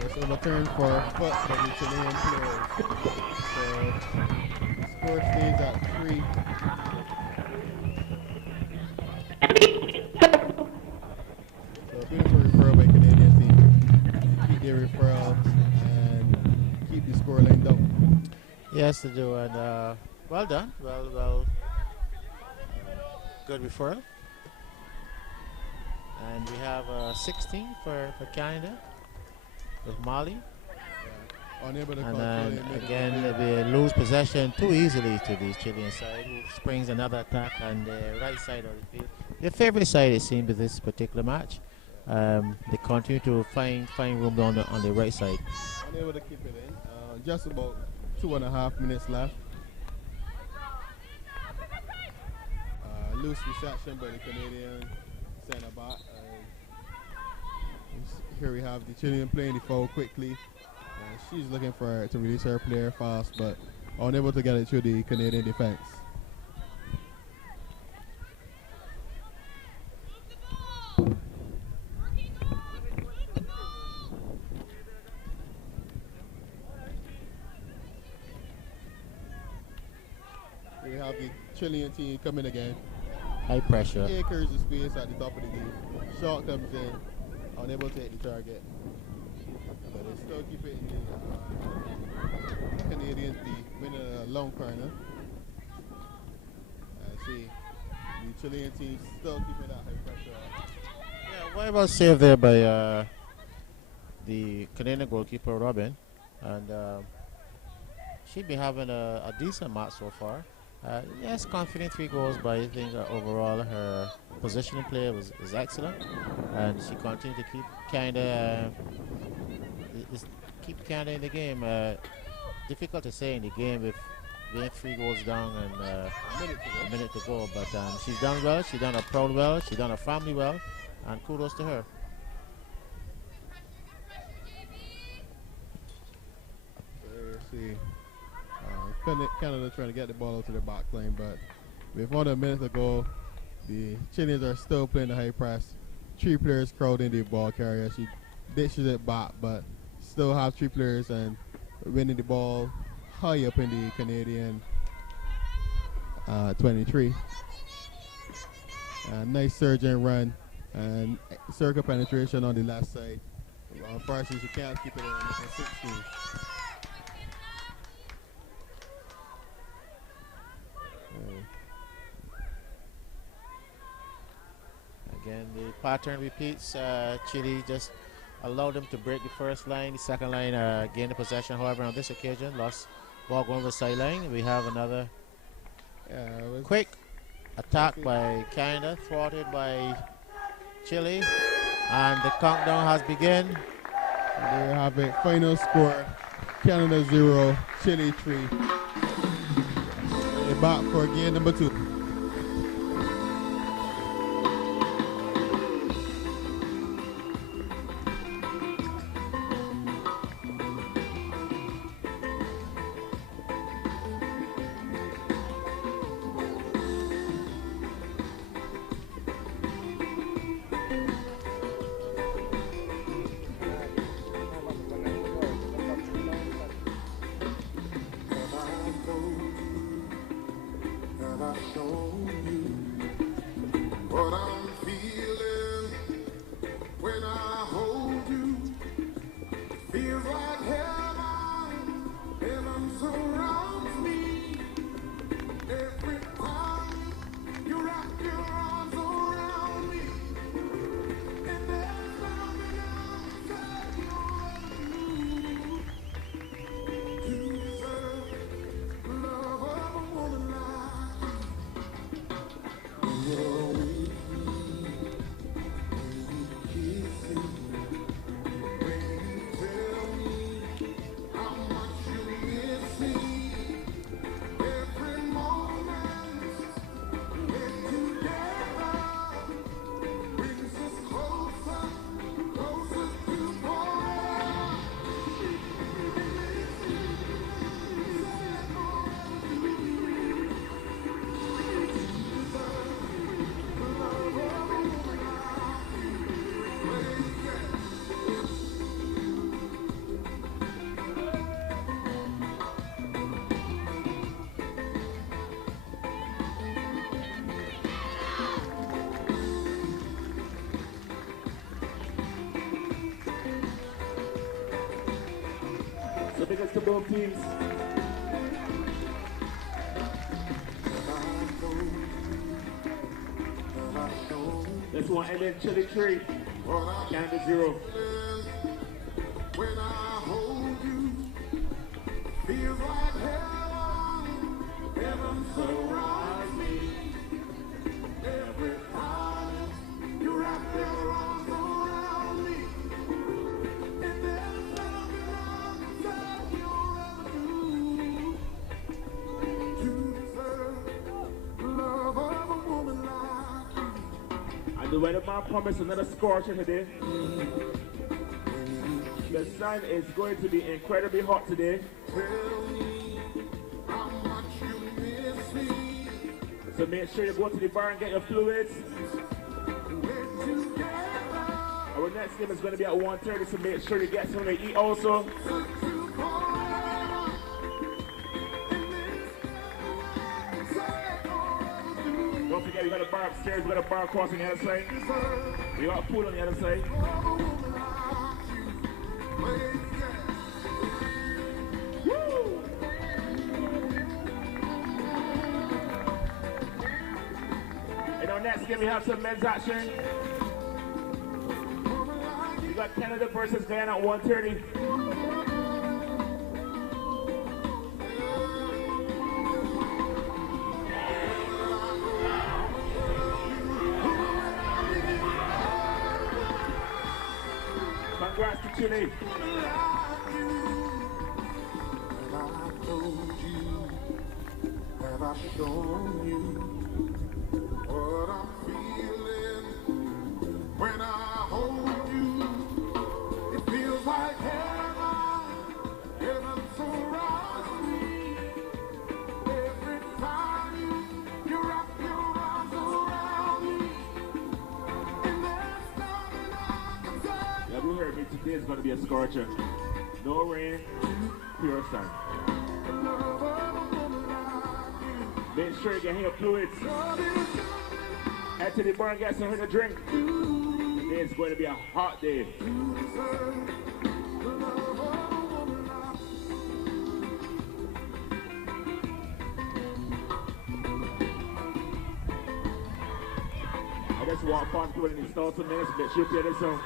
It's overturned for a foot by the Chilean players. So score stays at 3. So beautiful referral by Canadian team. Keep their referral and keep the score line down. Yes, to do, and well done. Well. Good referral. And we have 16 for Canada with Mali. Yeah. Unable to and then again, they lose possession too easily to the Chilean side, who springs another attack on the right side of the field. Their favorite side, it seems, with this particular match. they continue to find room on the right side. Unable to keep it in. Just about 2.5 minutes left. Loose reception by the Canadian center back. Here we have the Chilean playing the foul quickly. She's looking to release her player fast, but unable to get it through the Canadian defense. We have the Chilean team coming again. High pressure. Acres of space at the top of the game. Shot comes in, unable to hit the target. But they still keep it in the Canadian team, winning a long corner. See, the Chilean team still keeping that high pressure. Yeah, what about save there by the Canadian goalkeeper Robin, and she's been having a decent match so far. Yes, confident 3 goals, but I think overall her positioning play is excellent, and she continued to keep Canada in the game. Difficult to say in the game with being 3 goals down and a minute to go, but she's done well. She's done her proud well. She's done her family well, and kudos to her. See. Canada trying to get the ball out to the back line, but with 1 minute to go, the Chileans are still playing the high press. 3 players crowding the ball carrier. She ditches it back, but still have 3 players and winning the ball high up in the Canadian 23. Nice surge and run and circle penetration on the left side. Unfortunately, she can't keep it in 16. Again, the pattern repeats. Chile just allowed them to break the first line. The second line gained the possession. However, on this occasion, lost ball going over the sideline. We have another quick attack by Canada, thwarted by Chile, and the countdown has begun. There you have it. Final score: Canada 0, Chile 3. They're back for game number 2. Biggest to both teams. This one ended Chile 3, Canada 0. When I hold you, feels like heaven surrounds me. Every time you wrap your arms around the weatherman promised another scorcher today. The sun is going to be incredibly hot today. So make sure you go to the bar and get your fluids. Our next game is going to be at 1:30, so make sure you get something to eat also. Don't forget, we got a bar upstairs, we got a bar across on the other side. We got food on the other side. Woo! In our next game, we have some men's action. We got Canada versus Guyana at 1:30. Congrats to Chile. Have I shown you what I'm feeling when I hold you? It feels like heaven surrounds me. Every time you wrap your arms around me, and there's nothing I can say. Yeah, you heard me. Today is going to be a scorcher. No rain, pure sun. Make sure you get your fluids. Head to the bar and get something to drink. Today is going to be a hot day. I just walk past people and install some minutes. Make sure you play this song.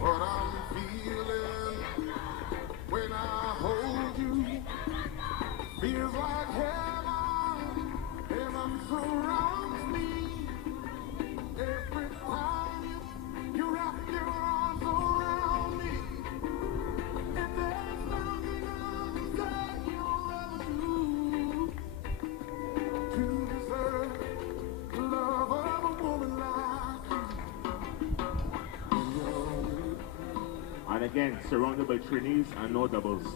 What I'm feeling when I hold you feels like heaven surrounds me. Every time you wrap your arms around me, and there's nothing I can say you'll ever do to deserve the love of a woman like you. And again, surrounded by trainees and no doubles.